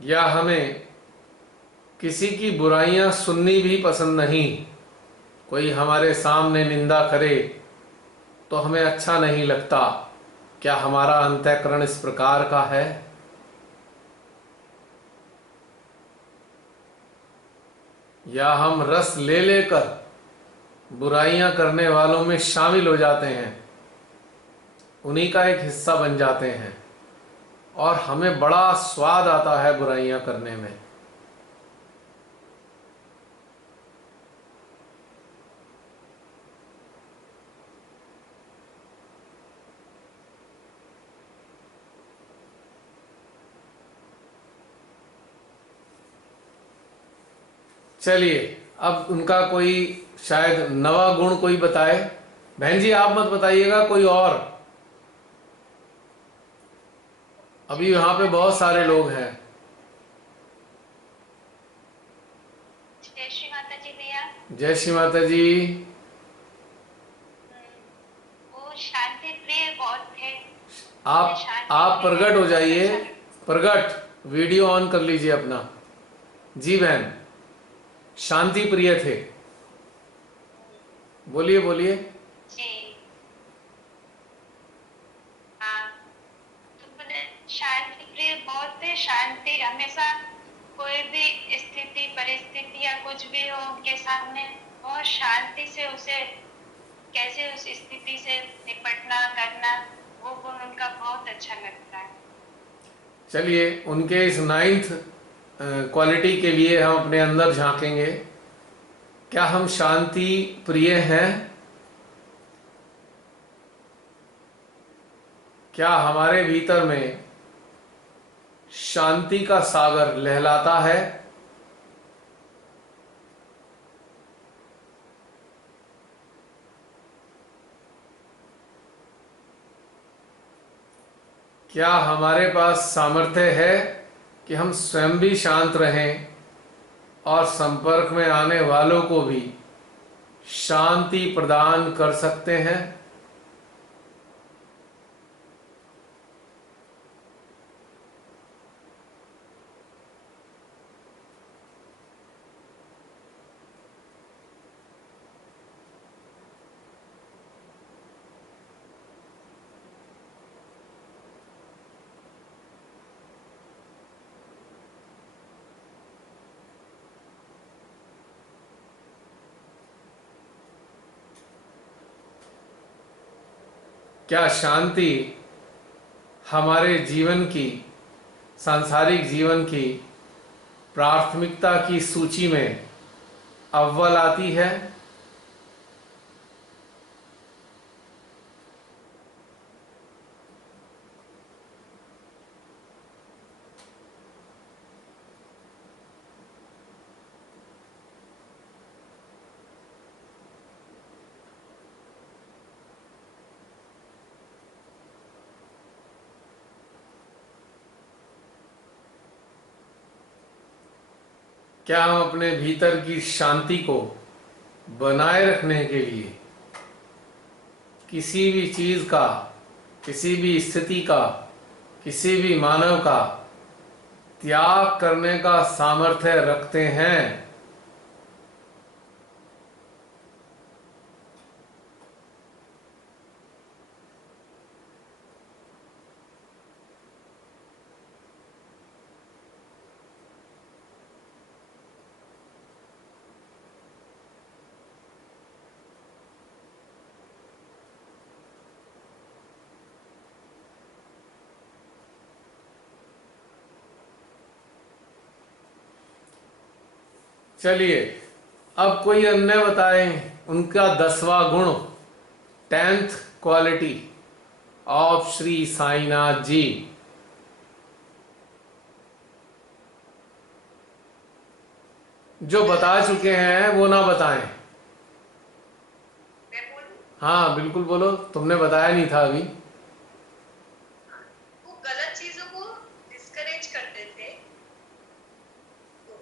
या हमें किसी की बुराइयां सुननी भी पसंद नहीं? कोई हमारे सामने निंदा करे तो हमें अच्छा नहीं लगता। क्या हमारा अंतःकरण इस प्रकार का है? या हम रस ले लेकर बुराइयां करने वालों में शामिल हो जाते हैं, उन्हीं का एक हिस्सा बन जाते हैं, और हमें बड़ा स्वाद आता है बुराइयां करने में? चलिए अब उनका कोई शायद नवा गुण कोई बताए। बहन जी आप मत बताइएगा, कोई और। अभी यहाँ पे बहुत सारे लोग हैं। जय श्री माता जी भैया। जय श्री माता जी। वो शांति प्रिय बहुत थे। आप प्रकट हो जाइए। प्रकट वीडियो ऑन कर लीजिए अपना। जी बहन, शांति प्रिय थे। बोलिए बोलिए। जी हाँ, तो बोले शांति प्रिय बहुत थे, शांति हमेशा कोई भी स्थिति परिस्थिति या कुछ भी हो उनके सामने बहुत शांति से उसे कैसे उस स्थिति से निपटना करना, वो गुण उनका बहुत अच्छा लगता है। चलिए, उनके इस 9th क्वालिटी के लिए हम अपने अंदर झांकेंगे। क्या हम शांति प्रिय हैं? क्या हमारे भीतर में शांति का सागर लहलाता है? क्या हमारे पास सामर्थ्य है कि हम स्वयं भी शांत रहें और संपर्क में आने वालों को भी शांति प्रदान कर सकते हैं? क्या शांति हमारे जीवन की, सांसारिक जीवन की प्राथमिकता की सूची में अव्वल आती है? क्या हम अपने भीतर की शांति को बनाए रखने के लिए किसी भी चीज का, किसी भी स्थिति का, किसी भी मानव का त्याग करने का सामर्थ्य रखते हैं? चलिए, अब कोई अन्य बताएं उनका 10वां गुण, 10th quality of Shri Sainath ji. जो बता चुके हैं वो ना बताएं। मैं बोलूं? हाँ बिल्कुल बोलो, तुमने बताया नहीं था अभी। वो गलत चीजों को डिस्करेज करते थे, तो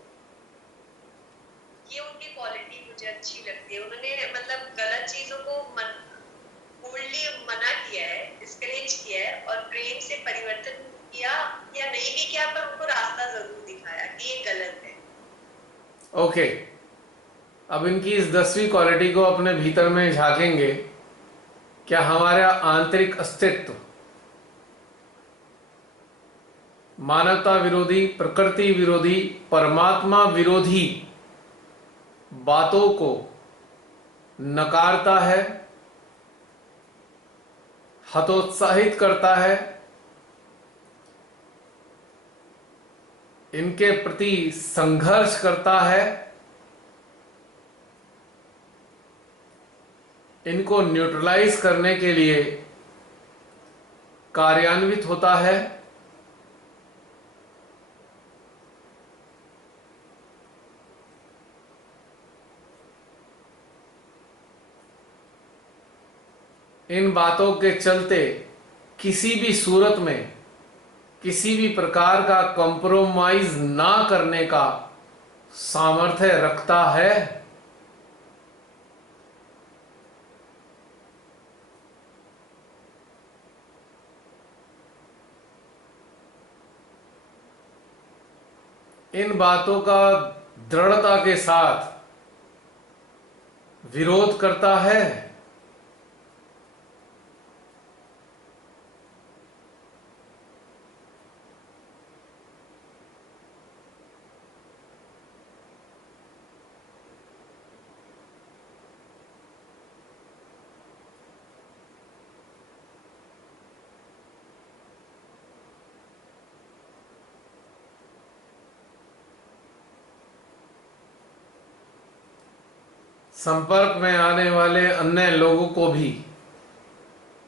ये उनकी क्वालिटी मुझे अच्छी लगती है। उन्होंने मतलब गलत चीजों को बोल्डली मना किया है, डिस्करेज किया है और प्रेम से परिवर्तन किया, या नहीं भी किया पर उनको रास्ता जरूर दिखाया कि ये गलत है। ओके, अब इनकी इस 10वीं क्वालिटी को अपने भीतर में झांकेंगे। क्या हमारा आंतरिक अस्तित्व मानवता विरोधी, प्रकृति विरोधी, परमात्मा विरोधी बातों को नकारता है, हतोत्साहित करता है, इनके प्रति संघर्ष करता है, इनको न्यूट्रलाइज करने के लिए कार्यान्वित होता है? इन बातों के चलते किसी भी सूरत में किसी भी प्रकार का कॉम्प्रोमाइज ना करने का सामर्थ्य रखता है? इन बातों का दृढ़ता के साथ विरोध करता है। संपर्क में आने वाले अन्य लोगों को भी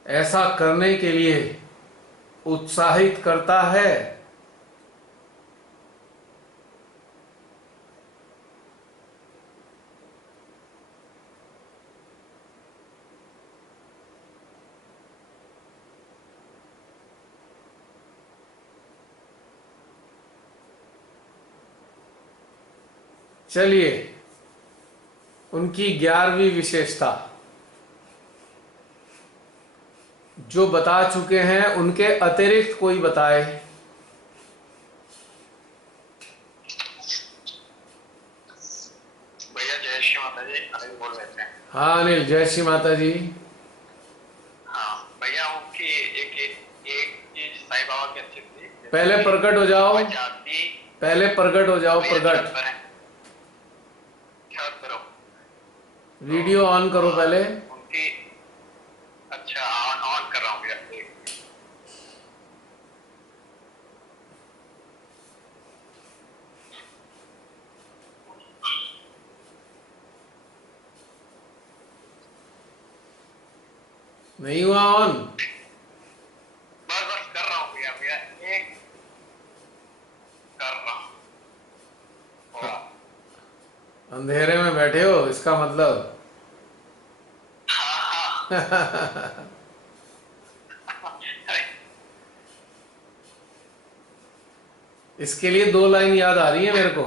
ऐसा करने के लिए उत्साहित करता है। चलिए, उनकी 11वीं विशेषता जो बता चुके हैं, उनके अतिरिक्त कोई बताए। भैया जय श्री माता जी, अनिल बोल रहे थे। हाँ अनिल, जय श्री माता जी। हाँ भैया, उनकी एक एक एक चीज साईं बाबा की अच्छी थी। पहले प्रकट हो जाओ, जाति पहले प्रकट हो जाओ। प्रकट छत करो, वीडियो ऑन करो पहले। उनकी अच्छा ऑन कर रहा हूँ भैया। नहीं हुआ ऑन? बस बस कर रहा हूँ भैया, भैया एक कर रहा हूँ थोड़ा। अंधेरे में बैठे हो इसका मतलब? हाँ हाँ इसके लिए 2 लाइन याद आ रही है मेरे को।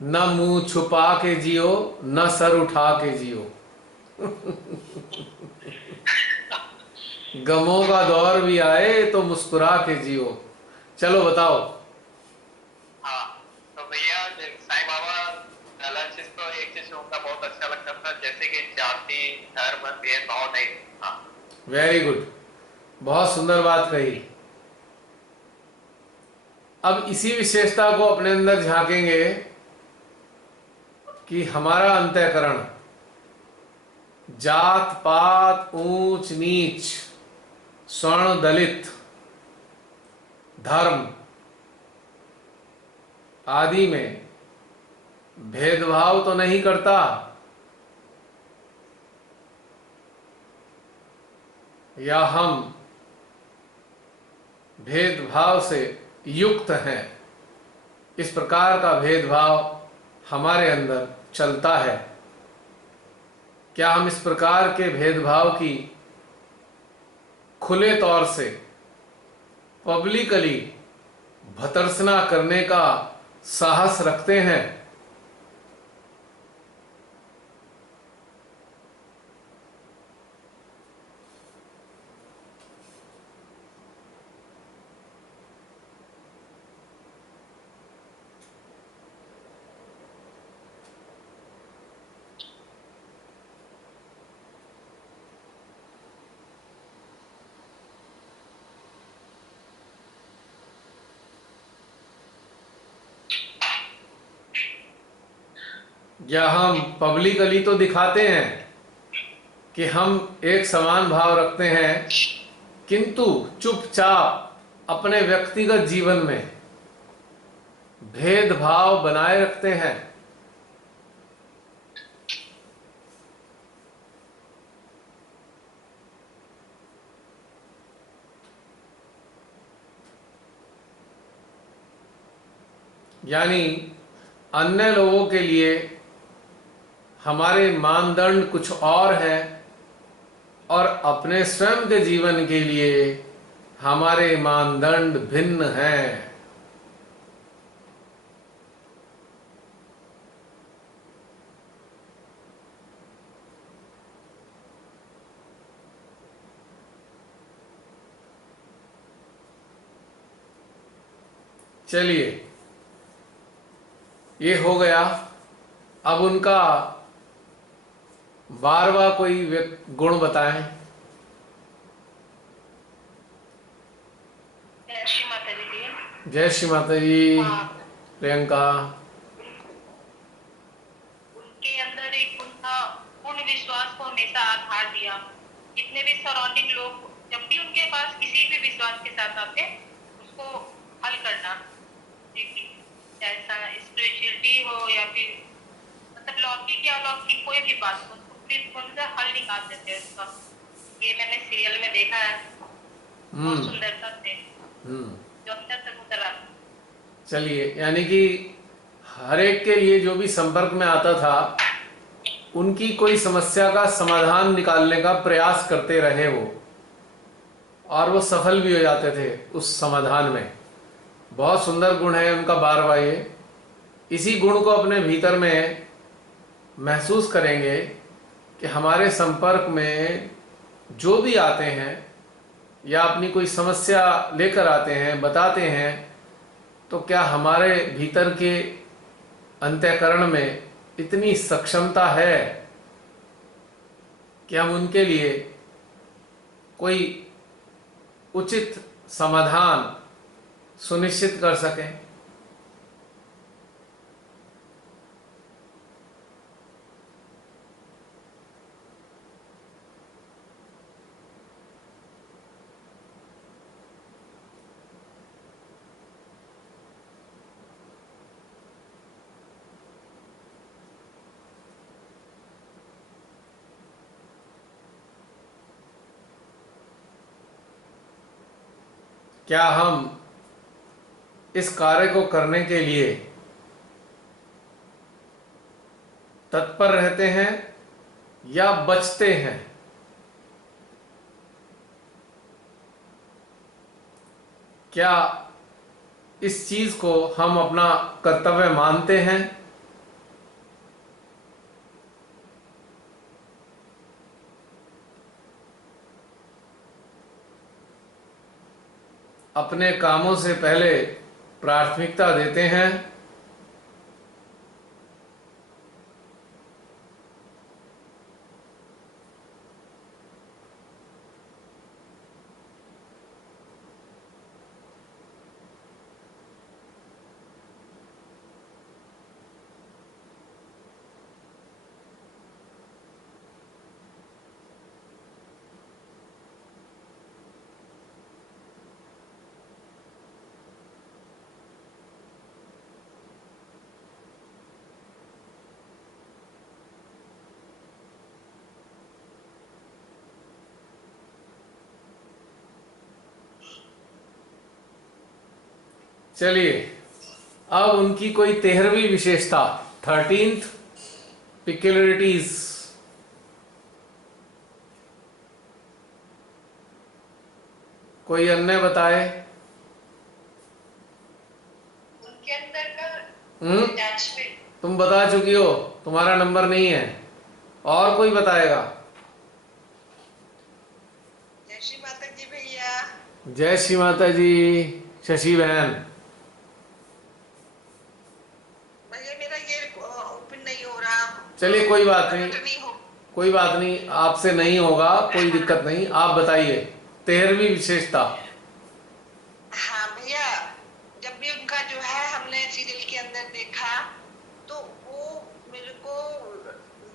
न मुंह छुपा के जियो, न सर उठा के जियो। गमों का दौर भी आए तो मुस्कुरा के जियो। चलो बताओ। हाँ, तो भैया साईं बाबा एनालिसिस तो एक चीज उनका बहुत अच्छा लगता था, जैसे कि जाति धर्म भेदभाव नहीं। हाँ वेरी गुड, बहुत सुंदर बात कही। अब इसी विशेषता को अपने अंदर झांकेंगे कि हमारा अंतःकरण जात पात, ऊंच नीच, स्वर्ण दलित, धर्म आदि में भेदभाव तो नहीं करता, या हम भेदभाव से युक्त हैं, इस प्रकार का भेदभाव हमारे अंदर चलता है। क्या हम इस प्रकार के भेदभाव की खुले तौर से पब्लिकली भर्त्सना करने का साहस रखते हैं? या हम पब्लिकली तो दिखाते हैं कि हम एक समान भाव रखते हैं, किंतु चुपचाप अपने व्यक्तिगत जीवन में भेदभाव बनाए रखते हैं। यानी अन्य लोगों के लिए हमारे मानदंड कुछ और हैं और अपने स्वयं के जीवन के लिए हमारे मानदंड भिन्न हैं। चलिए, ये हो गया। अब उनका 12वां कोई गुण बताएं। जय श्री माता दी। जय श्री माता जी। प्रियंका। उनके अंदर एक उनका पूर्ण विश्वास को हमेशा आधार दिया। जितने भी सराउंडिंग लोग जब भी उनके पास किसी भी विश्वास के साथ आते उसको हल करना, जैसा स्पिरिचुअलिटी हो या फिर मतलब लौकिक या अलौकिक कोई भी बात हो, उसको प्लीज कौन सा हल निकाल देते हैं उसका। ये मैंने सीरियल में देखा है, बहुत सुंदरता से जो अंदर तक उतर आता। चलिए, यानी कि हर एक के लिए जो भी संपर्क में आता था उनकी कोई समस्या का समाधान निकालने का प्रयास करते रहे वो, और वो सफल भी हो जाते थे उस समाधान में। बहुत सुंदर गुण है उनका 12वां ये। इसी गुण को अपने भीतर में महसूस करेंगे कि हमारे संपर्क में जो भी आते हैं या अपनी कोई समस्या लेकर आते हैं, बताते हैं, तो क्या हमारे भीतर के अंतःकरण में इतनी सक्षमता है कि हम उनके लिए कोई उचित समाधान सुनिश्चित कर सकें। क्या हम इस कार्य को करने के लिए तत्पर रहते हैं या बचते हैं? क्या इस चीज को हम अपना कर्तव्य मानते हैं? अपने कामों से पहले प्राथमिकता देते हैं? चलिए, अब उनकी कोई 13वीं विशेषता, 13th peculiarities, कोई अन्य बताए। उनके अंदर का अटैचमेंट तुम बता चुकी हो, तुम्हारा नंबर नहीं है। और कोई बताएगा? जय श्री माता जी भैया। जय श्री माता जी। शशि बहन। भैया मेरा ये ओपन नहीं हो रहा। चलिए, कोई बात नहीं, कोई बात नहीं, आपसे नहीं होगा, कोई दिक्कत नहीं। आप बताइए 13वीं विशेषता। हाँ भैया, जब भी उनका जो है हमने सीरियल के अंदर देखा तो वो मेरे को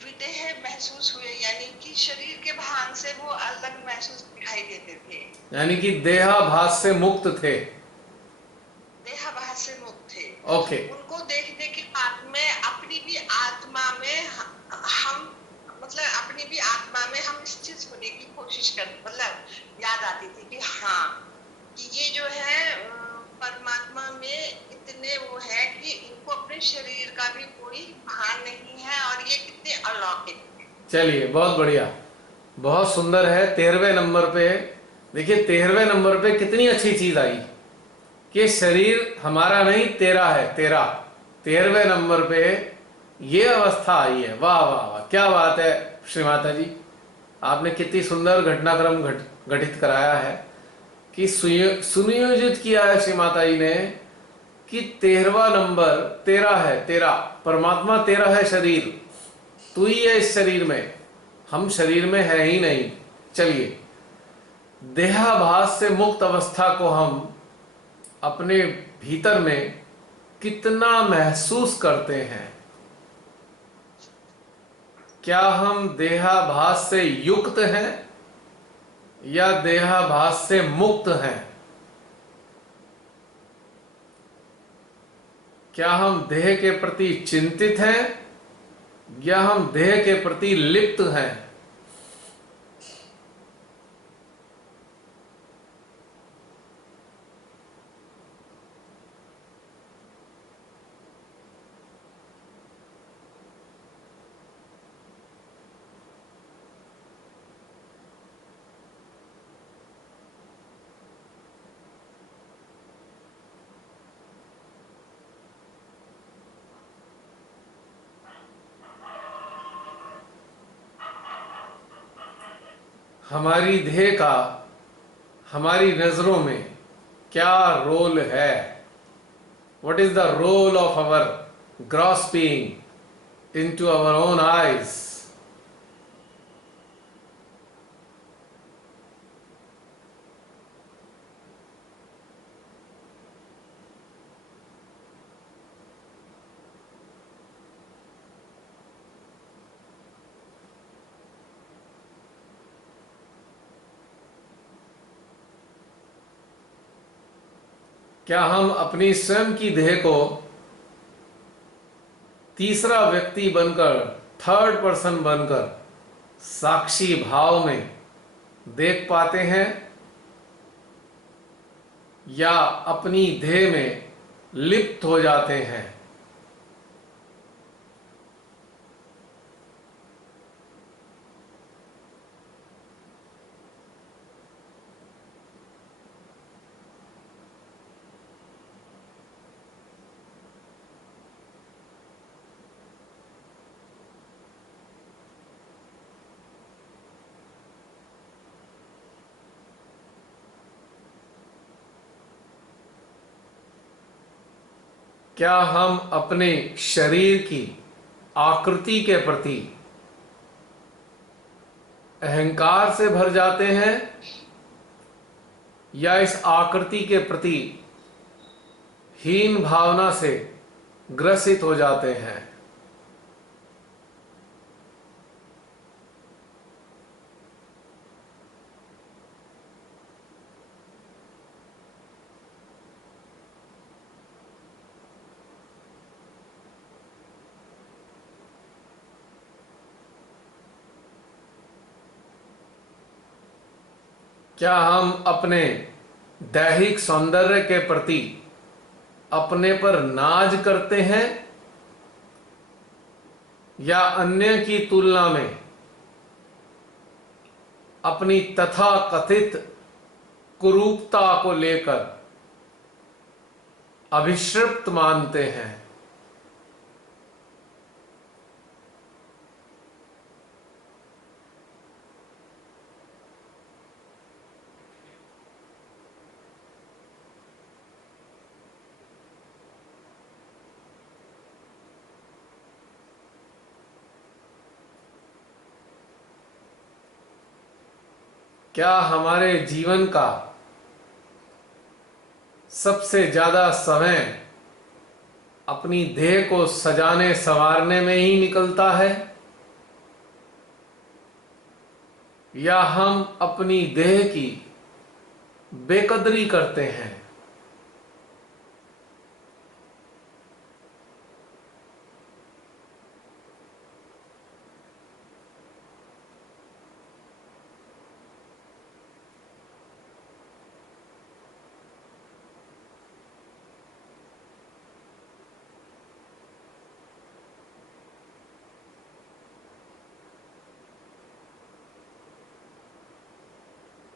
विदेह महसूस हुए, यानी कि शरीर के भान से वो अलग महसूस दिखाई देते थे। यानी कि देहाभास से मुक्त थे। देहाभास से मुक्त थे। ओके। उनको देखने के बाद में अपनी भी आत्मा में हम मतलब अपनी भी आत्मा में हम इस चीज होने की कोशिश कर मतलब याद आती थी कि हाँ, कि ये जो है परमात्मा में इतने वो है कि इनको अपने शरीर का भी कोई भान नहीं है और ये कितने अलौकिक है। चलिए, बहुत बढ़िया, बहुत सुंदर है। 13वें नंबर पे देखिए, 13वें नंबर पे कितनी अच्छी चीज आई कि शरीर हमारा नहीं, तेरा है, तेरा। 13वें नंबर पे ये अवस्था आई है। वाह वाह वाह, क्या बात है श्री माता जी, आपने कितनी सुंदर घटनाक्रम घटित कराया है कि सुनियोजित किया है श्री माता जी ने कि 13वां नंबर तेरा है, तेरा परमात्मा तेरा है शरीर, तू ही है इस शरीर में, हम शरीर में है ही नहीं। चलिए, देहाभास से मुक्त अवस्था को हम अपने भीतर में कितना महसूस करते हैं? क्या हम देहाभास से युक्त हैं या देहाभास से मुक्त हैं? क्या हम देह के प्रति चिंतित हैं या हम देह के प्रति लिप्त हैं? हमारी देह का हमारी नजरों में क्या रोल है? What is the role of our grasping into our own eyes? क्या हम अपनी स्वयं की देह को तीसरा व्यक्ति बनकर, थर्ड पर्सन बनकर साक्षी भाव में देख पाते हैं या अपनी देह में लिप्त हो जाते हैं? क्या हम अपने शरीर की आकृति के प्रति अहंकार से भर जाते हैं या इस आकृति के प्रति हीन भावना से ग्रसित हो जाते हैं? क्या हम अपने दैहिक सौंदर्य के प्रति अपने पर नाज करते हैं या अन्य की तुलना में अपनी तथाकथित कुरूपता को लेकर अभिषिक्त मानते हैं? क्या हमारे जीवन का सबसे ज्यादा समय अपनी देह को सजाने संवारने में ही निकलता है या हम अपनी देह की बेकदरी करते हैं?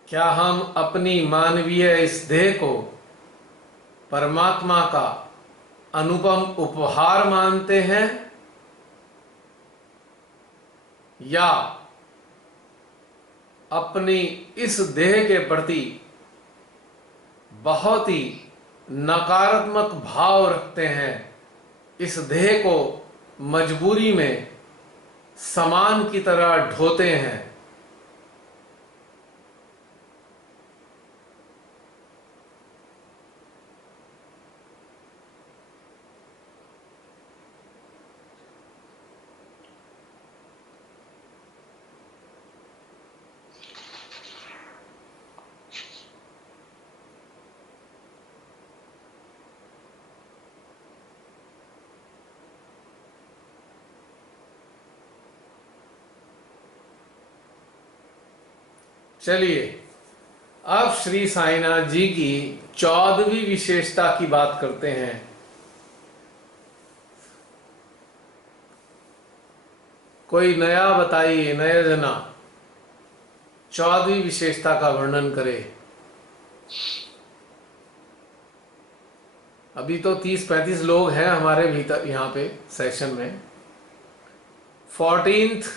क्या हम अपनी मानवीय इस देह को परमात्मा का अनुपम उपहार मानते हैं या अपनी इस देह के प्रति बहुत ही नकारात्मक भाव रखते हैं, इस देह को मजबूरी में सामान की तरह ढोते हैं। चलिए अब श्री साईनाथ जी की 14वीं विशेषता की बात करते हैं। कोई नया बताइए, नया जना 14वीं विशेषता का वर्णन करे। अभी तो 30-35 लोग हैं हमारे भीतर यहाँ पे सेशन में। 14th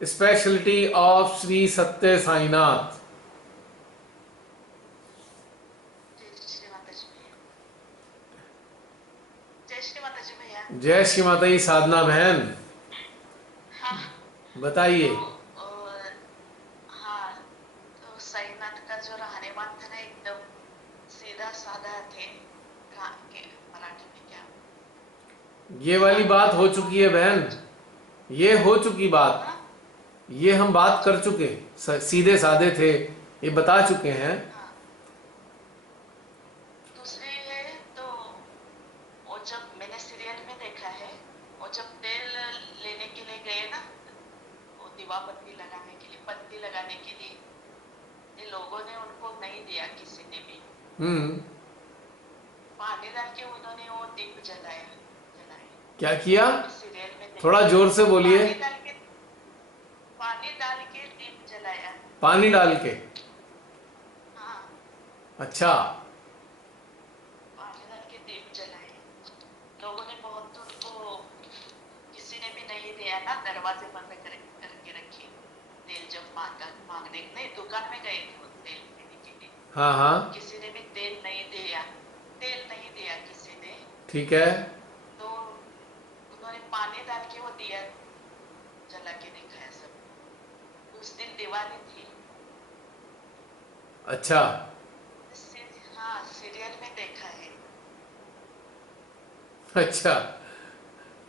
स्पेशलिटी ऑफ श्री सत्य साईनाथ। जय श्री माता जी। साधना बहन बताइए। हाँ, तो साईनाथ का जो रहनेमान था ना, एकदम सीधा साधा थे। मराठी में क्या, ये वाली बात हो चुकी है बहन, ये हो चुकी बात, ये हम बात कर चुके। सीधे साधे थे, ये बता चुके हैं। दूसरी है तो वो जब मैंने सीरियल में देखा है, वो जब तेल लेने के लिए गए ना, वो दीवा बत्ती लगाने के लिए, बत्ती लगाने के लिए, ये लोगों ने उनको नहीं दिया, किसी ने भी। पानी डाल के उन्होंने वो दीप जलाया। क्या किया? सीरियल में थोड़ा जोर से बोलिए। पानी डाल के दीप जलाया। पानी डाल के? हाँ, अच्छा। पानी डाल के दीप जलाए। लोगों ने बहुत, उनको किसी ने भी नहीं दिया ना, दरवाजे बंद करके रखे। तेल जब मांगने नहीं, दुकान में गए थे तेल लेने के लिए। हाँ हाँ, किसी ने भी तेल नहीं दिया किसी ने। ठीक है। तो उन्होंने पानी डाल के वो दिया जला के दिखाया सब। उस दिन दिवाली थी। अच्छा। हाँ, सीरियल में देखा है। अच्छा,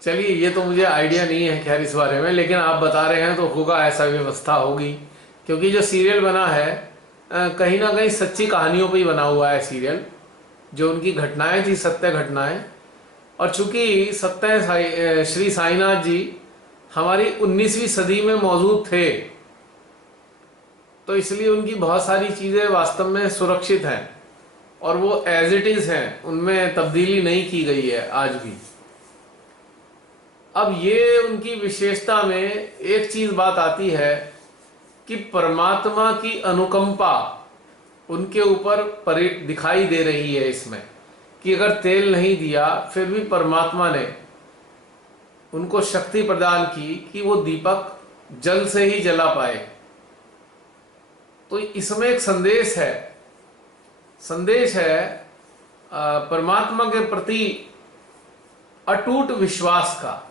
चलिए ये तो मुझे आइडिया नहीं है खैर इस बारे में, लेकिन आप बता रहे हैं तो होगा, ऐसा व्यवस्था होगी। क्योंकि जो सीरियल बना है कहीं ना कहीं सच्ची कहानियों पे ही बना हुआ है सीरियल, जो उनकी घटनाएं थी, सत्य घटनाएं। और चूंकि श्री साईनाथ जी हमारी 19वीं सदी में मौजूद थे, तो इसलिए उनकी बहुत सारी चीजें वास्तव में सुरक्षित हैं और वो एज इट इज हैं, उनमें तब्दीली नहीं की गई है आज भी। अब ये उनकी विशेषता में एक चीज बात आती है कि परमात्मा की अनुकंपा उनके ऊपर दिखाई दे रही है इसमें, कि अगर तेल नहीं दिया फिर भी परमात्मा ने उनको शक्ति प्रदान की कि वो दीपक जल से ही जला पाए। तो इसमें एक संदेश है परमात्मा के प्रति अटूट विश्वास का।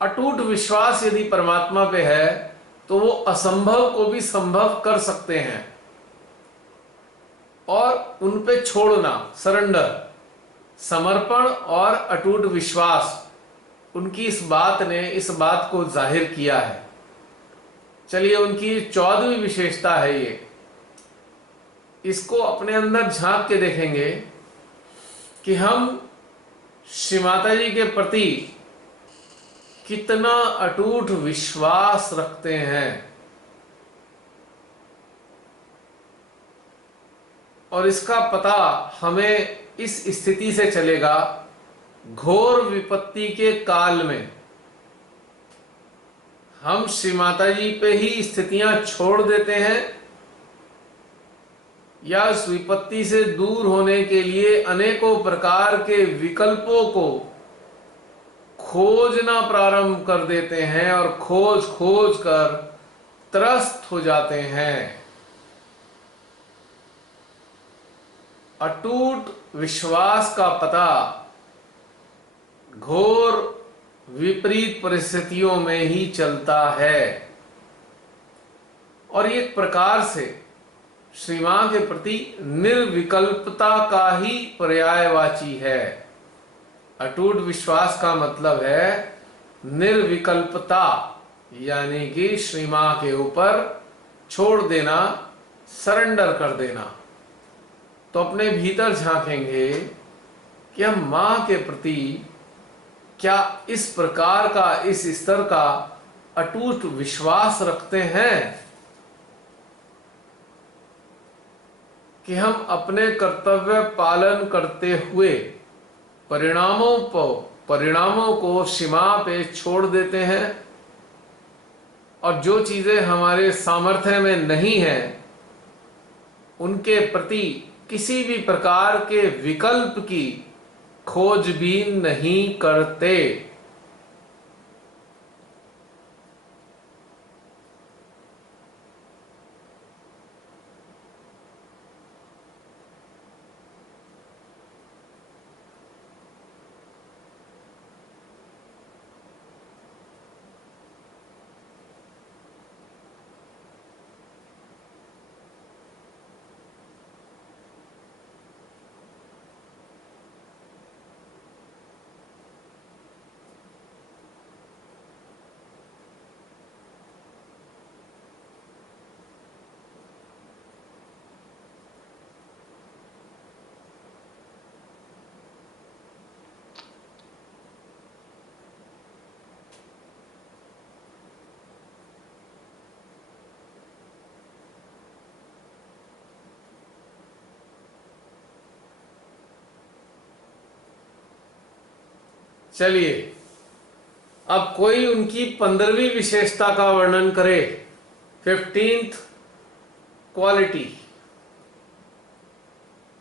अटूट विश्वास यदि परमात्मा पे है तो वो असंभव को भी संभव कर सकते हैं। और उन पे छोड़ना, सरेंडर, समर्पण और अटूट विश्वास, उनकी इस बात ने इस बात को जाहिर किया है। चलिए उनकी 14वीं विशेषता है ये, इसको अपने अंदर झांक के देखेंगे कि हम श्री माता जी के प्रति कितना अटूट विश्वास रखते हैं। और इसका पता हमें इस स्थिति से चलेगा, घोर विपत्ति के काल में हम श्री माता जी पे ही स्थितियां छोड़ देते हैं, या उस विपत्ति से दूर होने के लिए अनेकों प्रकार के विकल्पों को खोजना प्रारंभ कर देते हैं और खोज कर त्रस्त हो जाते हैं। अटूट विश्वास का पता घोर विपरीत परिस्थितियों में ही चलता है। और एक प्रकार से श्री मां के प्रति निर्विकल्पता का ही पर्यायवाची है। अटूट विश्वास का मतलब है निर्विकल्पता, यानी कि श्री मां के ऊपर छोड़ देना, सरेंडर कर देना। तो अपने भीतर झांकेंगे कि हम मां के प्रति क्या इस प्रकार का, इस स्तर का अटूट विश्वास रखते हैं कि हम अपने कर्तव्य पालन करते हुए परिणामों को सीमा पे छोड़ देते हैं, और जो चीजें हमारे सामर्थ्य में नहीं है उनके प्रति किसी भी प्रकार के विकल्प की खोजबीन नहीं करते। चलिए, अब कोई उनकी 15वीं विशेषता का वर्णन करे, 15th क्वालिटी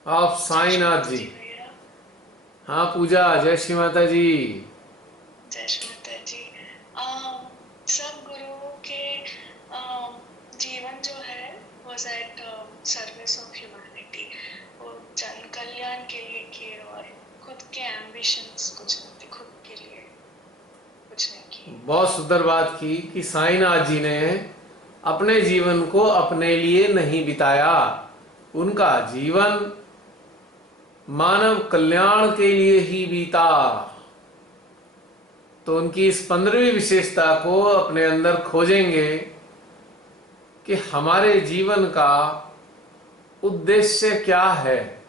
ऑफ साईनाथ जी। हाँ पूजा, जय श्री माता जी। जय श्री माता जी। सब गुरुओं के जीवन जो है was at service of humanity, वो जन कल्याण के लिए किए और खुद के एम्बिशंस कुछ नहीं थे, खुद के लिए कुछ नहीं किए। बहुत सुंदर बात की कि साईनाथ जी ने अपने जीवन को अपने लिए नहीं बिताया, उनका जीवन मानव कल्याण के लिए ही बीता। तो उनकी इस 15वीं विशेषता को अपने अंदर खोजेंगे कि हमारे जीवन का उद्देश्य क्या है।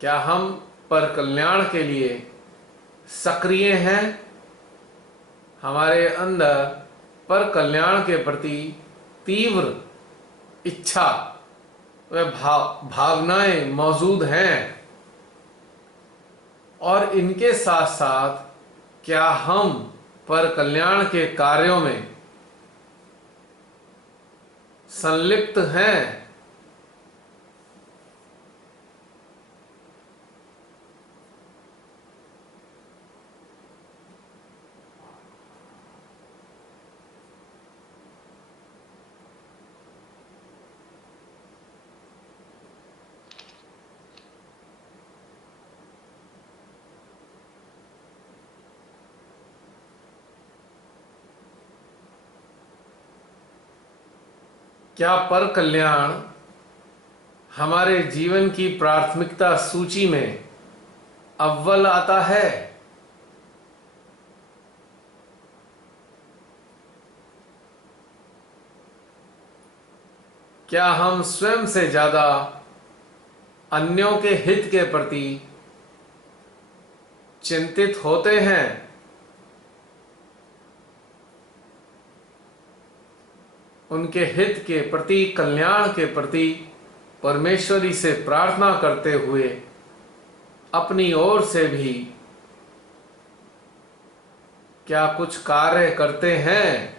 क्या हम पर कल्याण के लिए सक्रिय हैं? हमारे अंदर पर कल्याण के प्रति तीव्र इच्छा व भावनाएं मौजूद हैं, और इनके साथ साथ क्या हम पर कल्याण के कार्यों में संलिप्त हैं? क्या पर कल्याण हमारे जीवन की प्राथमिकता सूची में अव्वल आता है? क्या हम स्वयं से ज्यादा अन्यों के हित के प्रति चिंतित होते हैं? उनके हित के प्रति, कल्याण के प्रति परमेश्वरी से प्रार्थना करते हुए अपनी ओर से भी क्या कुछ कार्य करते हैं?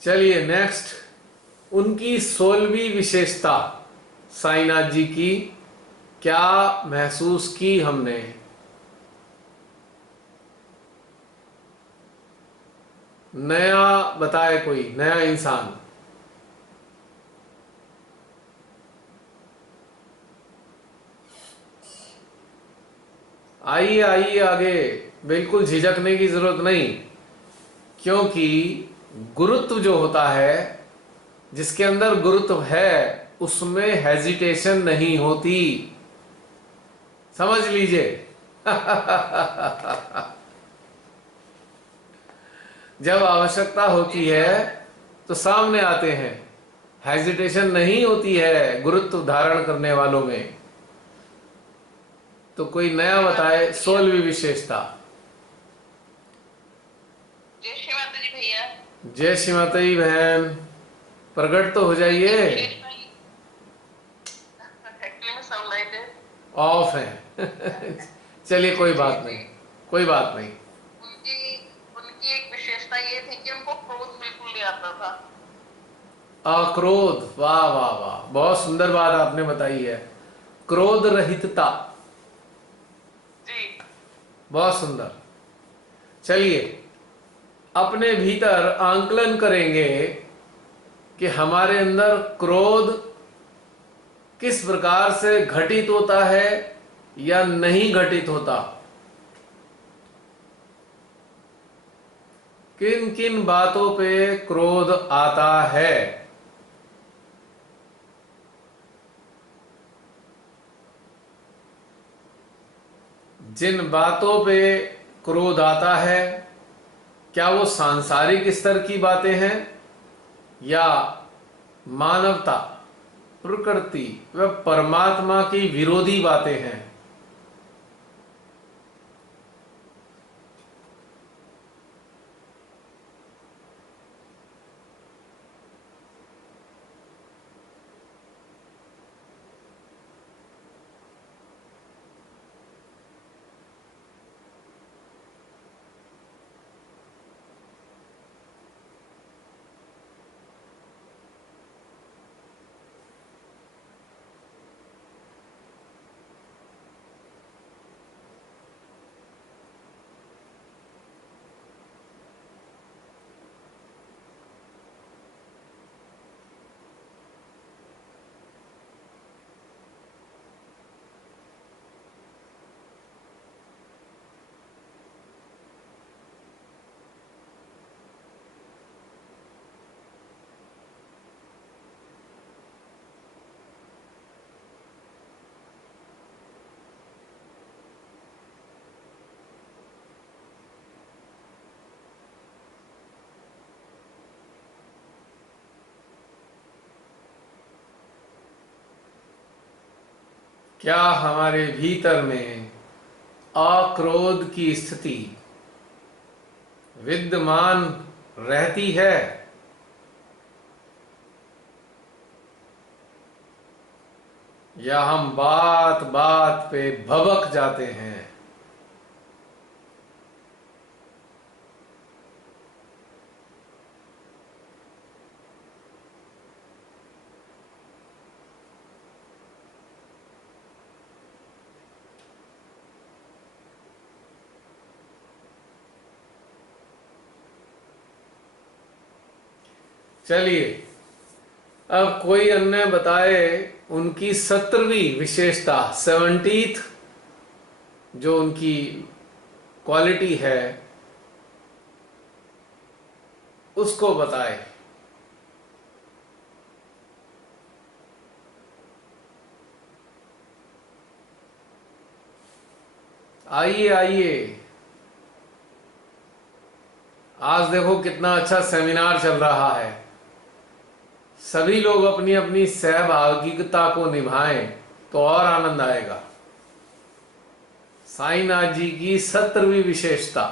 चलिए नेक्स्ट, उनकी 16वीं विशेषता साईनाथ जी की क्या महसूस की हमने? नया बताए कोई नया इंसान। आइए आइए आगे, बिल्कुल झिझकने की जरूरत नहीं, क्योंकि गुरुत्व जो होता है, जिसके अंदर गुरुत्व है उसमें हेजिटेशन नहीं होती, समझ लीजिए। जब आवश्यकता होती है तो सामने आते हैं, हेजिटेशन नहीं होती है गुरुत्व धारण करने वालों में। तो कोई नया बताए 16वीं विशेषता। जय श्री माता जी भैया। जय श्री माता जी बहन, प्रकट तो हो जाइए। एक्चुअली में सनलाइट है। ऑफ है। चलिए कोई बात नहीं, कोई बात नहीं। उनकी उनकी एक विशेषता ये थी कि उनको क्रोध बिल्कुल नहीं आता था। अक्रोध, वाह वाह वाह, बहुत सुंदर बात आपने बताई है, क्रोध रहितता, जी। बहुत सुंदर। चलिए अपने भीतर आंकलन करेंगे कि हमारे अंदर क्रोध किस प्रकार से घटित होता है या नहीं घटित होता, किन किन बातों पे क्रोध आता है। जिन बातों पे क्रोध आता है, क्या वो सांसारिक स्तर की बातें हैं या मानवता, प्रकृति व परमात्मा की विरोधी बातें हैं? क्या हमारे भीतर में अक्रोध की स्थिति विद्यमान रहती है या हम बात बात पे भभक जाते हैं? चलिए अब कोई अन्य बताए उनकी 17वीं विशेषता, 70th जो उनकी क्वालिटी है उसको बताए। आइए आइए, आज देखो कितना अच्छा सेमिनार चल रहा है, सभी लोग अपनी अपनी सहभागिता को निभाएं तो और आनंद आएगा। साईनाथ जी की 17वीं विशेषता।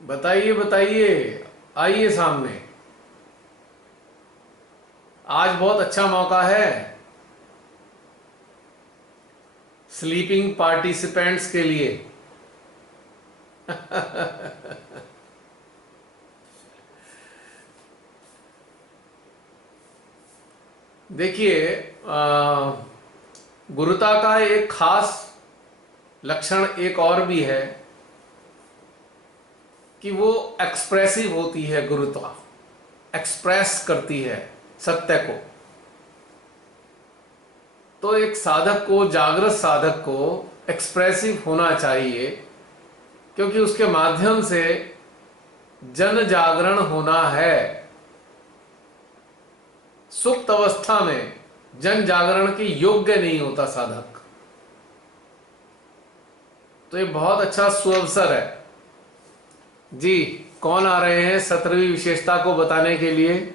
बताइए बताइए, आइए सामने। आज बहुत अच्छा मौका है स्लीपिंग पार्टिसिपेंट्स के लिए। देखिए, गुरुता का एक खास लक्षण एक और भी है कि वो एक्सप्रेसिव होती है। गुरुता एक्सप्रेस करती है सत्य को। तो एक साधक को, जागृत साधक को एक्सप्रेसिव होना चाहिए, क्योंकि उसके माध्यम से जन जागरण होना है। सुप्त अवस्था में जन जागरण के योग्य नहीं होता साधक। तो ये बहुत अच्छा सुअवसर है जी। कौन आ रहे हैं 17वीं विशेषता को बताने के लिए?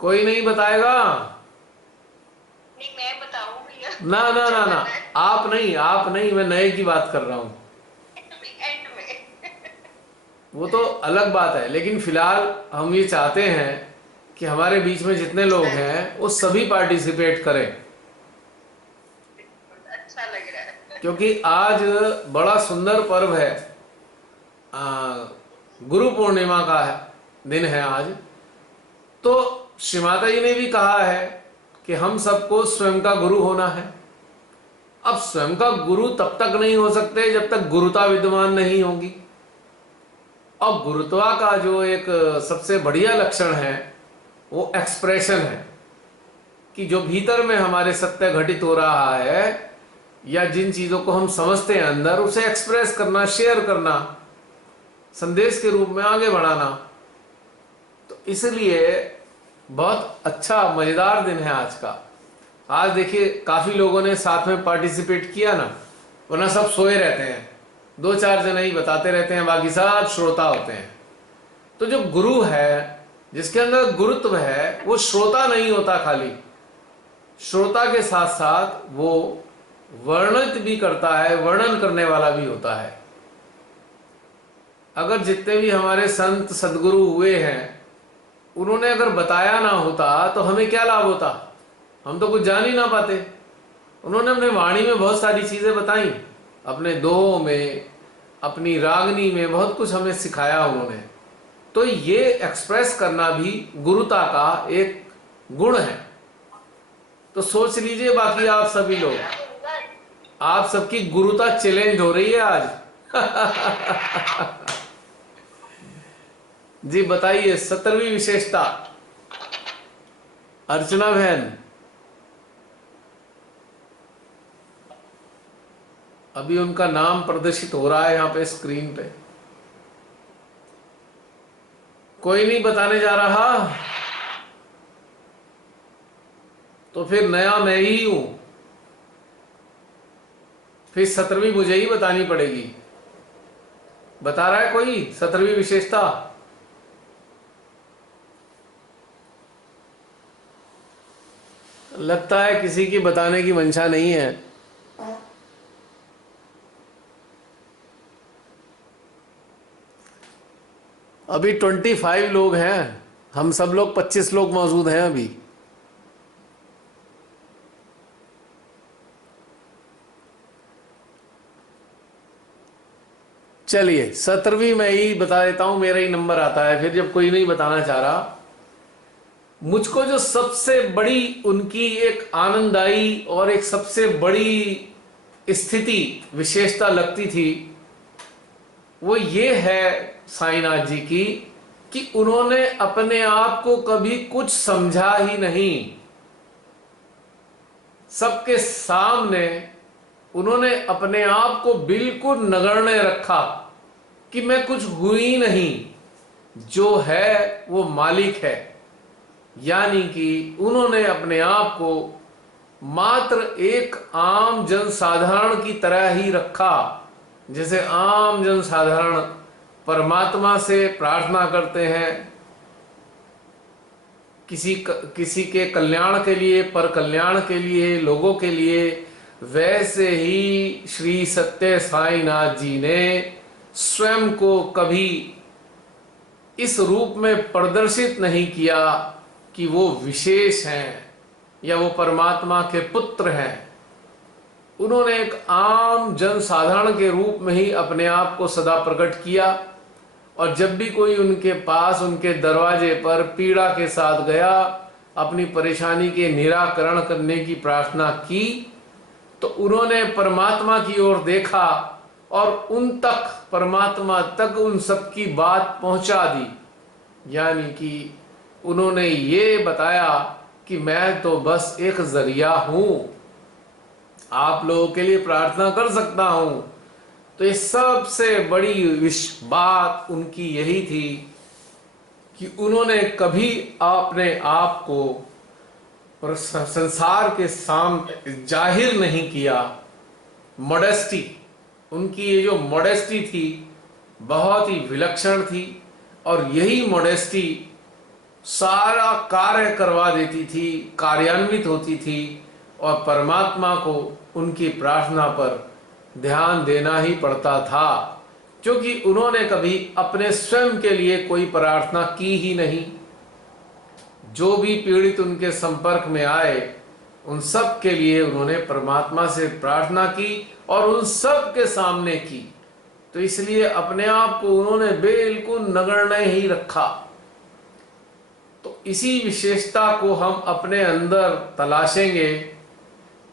कोई नहीं बताएगा? नहीं, मैं बताऊं भैया? ना ना ना ना, आप नहीं, मैं नए की बात कर रहा हूं। एंड में वो तो अलग बात है, लेकिन फिलहाल हम ये चाहते हैं कि हमारे बीच में जितने लोग हैं वो सभी पार्टिसिपेट करें, अच्छा लग रहा है। क्योंकि आज बड़ा सुंदर पर्व है। गुरु पूर्णिमा का दिन है आज। तो श्री माता जी ने भी कहा है कि हम सबको स्वयं का गुरु होना है। अब स्वयं का गुरु तब तक नहीं हो सकते जब तक गुरुता विद्यमान नहीं होगी। और गुरुत्वा का जो एक सबसे बढ़िया लक्षण है वो एक्सप्रेशन है, कि जो भीतर में हमारे सत्य घटित हो रहा है या जिन चीजों को हम समझते हैं अंदर, उसे एक्सप्रेस करना, शेयर करना, संदेश के रूप में आगे बढ़ाना। तो इसलिए बहुत अच्छा मजेदार दिन है आज का। आज देखिए काफी लोगों ने साथ में पार्टिसिपेट किया ना, वरना सब सोए रहते हैं। 2-4 जने ही बताते रहते हैं, बाकी सब श्रोता होते हैं। तो जो गुरु है, जिसके अंदर गुरुत्व है, वो श्रोता नहीं होता खाली, श्रोता के साथ साथ वो वर्णित भी करता है, वर्णन करने वाला भी होता है। अगर जितने भी हमारे संत सदगुरु हुए हैं, उन्होंने अगर बताया ना होता तो हमें क्या लाभ होता? हम तो कुछ जान ही ना पाते। उन्होंने अपने वाणी में बहुत सारी चीजें बताई, अपने दोहों में, अपनी रागनी में बहुत कुछ हमें सिखाया उन्होंने। तो ये एक्सप्रेस करना भी गुरुता का एक गुण है। तो सोच लीजिए बाकी आप सभी लोग, आप सबकी गुरुता चैलेंज हो रही है आज। जी बताइए 17वीं विशेषता। अर्चना बहन, अभी उनका नाम प्रदर्शित हो रहा है यहाँ पे स्क्रीन पे। कोई नहीं बताने जा रहा? तो फिर नया मैं ही हूं, फिर 17वीं मुझे ही बतानी पड़ेगी। बता रहा है कोई 17वीं विशेषता? लगता है किसी की बताने की मंशा नहीं है। अभी 25 लोग हैं, हम सब लोग 25 लोग मौजूद हैं अभी। चलिए 17वीं मैं ही बता देता हूं, मेरा ही नंबर आता है फिर, जब कोई नहीं बताना चाह रहा। मुझको जो सबसे बड़ी उनकी एक आनंददायी और एक सबसे बड़ी स्थिति विशेषता लगती थी, वो ये है साईनाथ जी की, कि उन्होंने अपने आप को कभी कुछ समझा ही नहीं। सबके सामने उन्होंने अपने आप को बिल्कुल नगण्य रखा कि मैं कुछ हुई नहीं, जो है वो मालिक है। यानी कि उन्होंने अपने आप को मात्र एक आम जनसाधारण की तरह ही रखा, जैसे आम जनसाधारण परमात्मा से प्रार्थना करते हैं, किसी के कल्याण के लिए, पर कल्याण के लिए, लोगों के लिए, वैसे ही श्री सत्य साईनाथ जी ने स्वयं को कभी इस रूप में प्रदर्शित नहीं किया कि वो विशेष हैं या वो परमात्मा के पुत्र हैं। उन्होंने एक आम जन साधारण के रूप में ही अपने आप को सदा प्रकट किया, और जब भी कोई उनके पास, उनके दरवाजे पर पीड़ा के साथ गया, अपनी परेशानी के निराकरण करने की प्रार्थना की, तो उन्होंने परमात्मा की ओर देखा और उन तक, परमात्मा तक उन सबकी बात पहुंचा दी। यानी कि उन्होंने ये बताया कि मैं तो बस एक जरिया हूं, आप लोगों के लिए प्रार्थना कर सकता हूं। तो ये सबसे बड़ी बात उनकी यही थी कि उन्होंने कभी अपने आप को संसार के सामने जाहिर नहीं किया। मॉडेस्टी, उनकी ये जो मॉडेस्टी थी बहुत ही विलक्षण थी, और यही मॉडेस्टी सारा कार्य करवा देती थी, कार्यान्वित होती थी, और परमात्मा को उनकी प्रार्थना पर ध्यान देना ही पड़ता था, क्योंकि उन्होंने कभी अपने स्वयं के लिए कोई प्रार्थना की ही नहीं। जो भी पीड़ित उनके संपर्क में आए, उन सब के लिए उन्होंने परमात्मा से प्रार्थना की और उन सब के सामने की। तो इसलिए अपने आप को उन्होंने बिल्कुल नगण्य ही रखा। तो इसी विशेषता को हम अपने अंदर तलाशेंगे।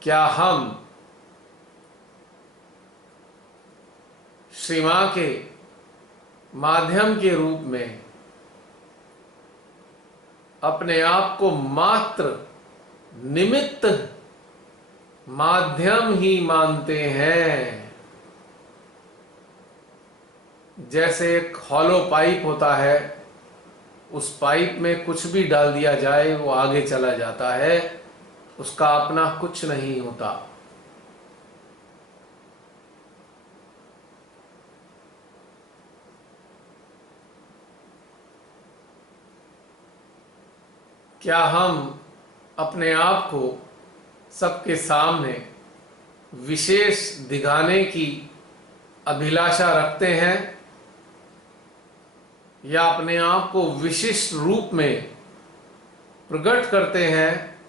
क्या हम श्री मां के माध्यम के रूप में अपने आप को मात्र निमित्त माध्यम ही मानते हैं? जैसे एक हॉलो पाइप होता है, उस पाइप में कुछ भी डाल दिया जाए वो आगे चला जाता है, उसका अपना कुछ नहीं होता। क्या हम अपने आप को सबके सामने विशेष दिखाने की अभिलाषा रखते हैं, या अपने आप को विशिष्ट रूप में प्रकट करते हैं?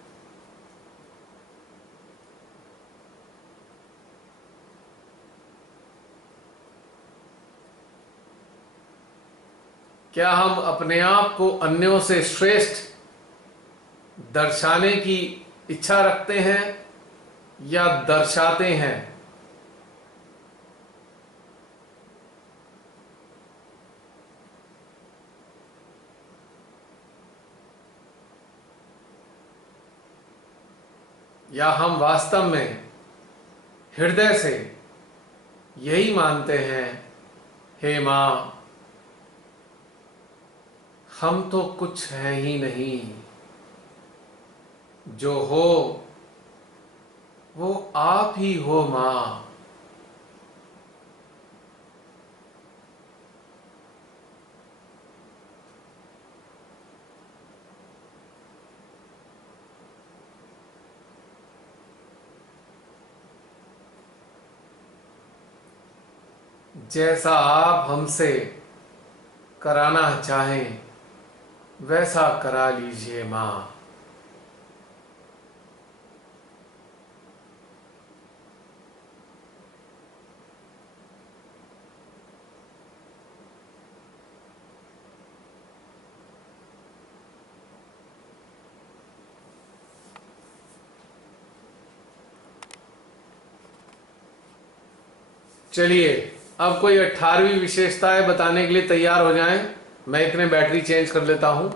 क्या हम अपने आप को अन्यों से श्रेष्ठ दर्शाने की इच्छा रखते हैं या दर्शाते हैं? या हम वास्तव में हृदय से यही मानते हैं, हे मां, हम तो कुछ है ही नहीं, जो हो वो आप ही हो मां। जैसा आप हमसे कराना चाहें वैसा करा लीजिए मां। चलिए, अब कोई 18वीं विशेषताएं बताने के लिए तैयार हो जाएं। मैं इतने बैटरी चेंज कर लेता हूं।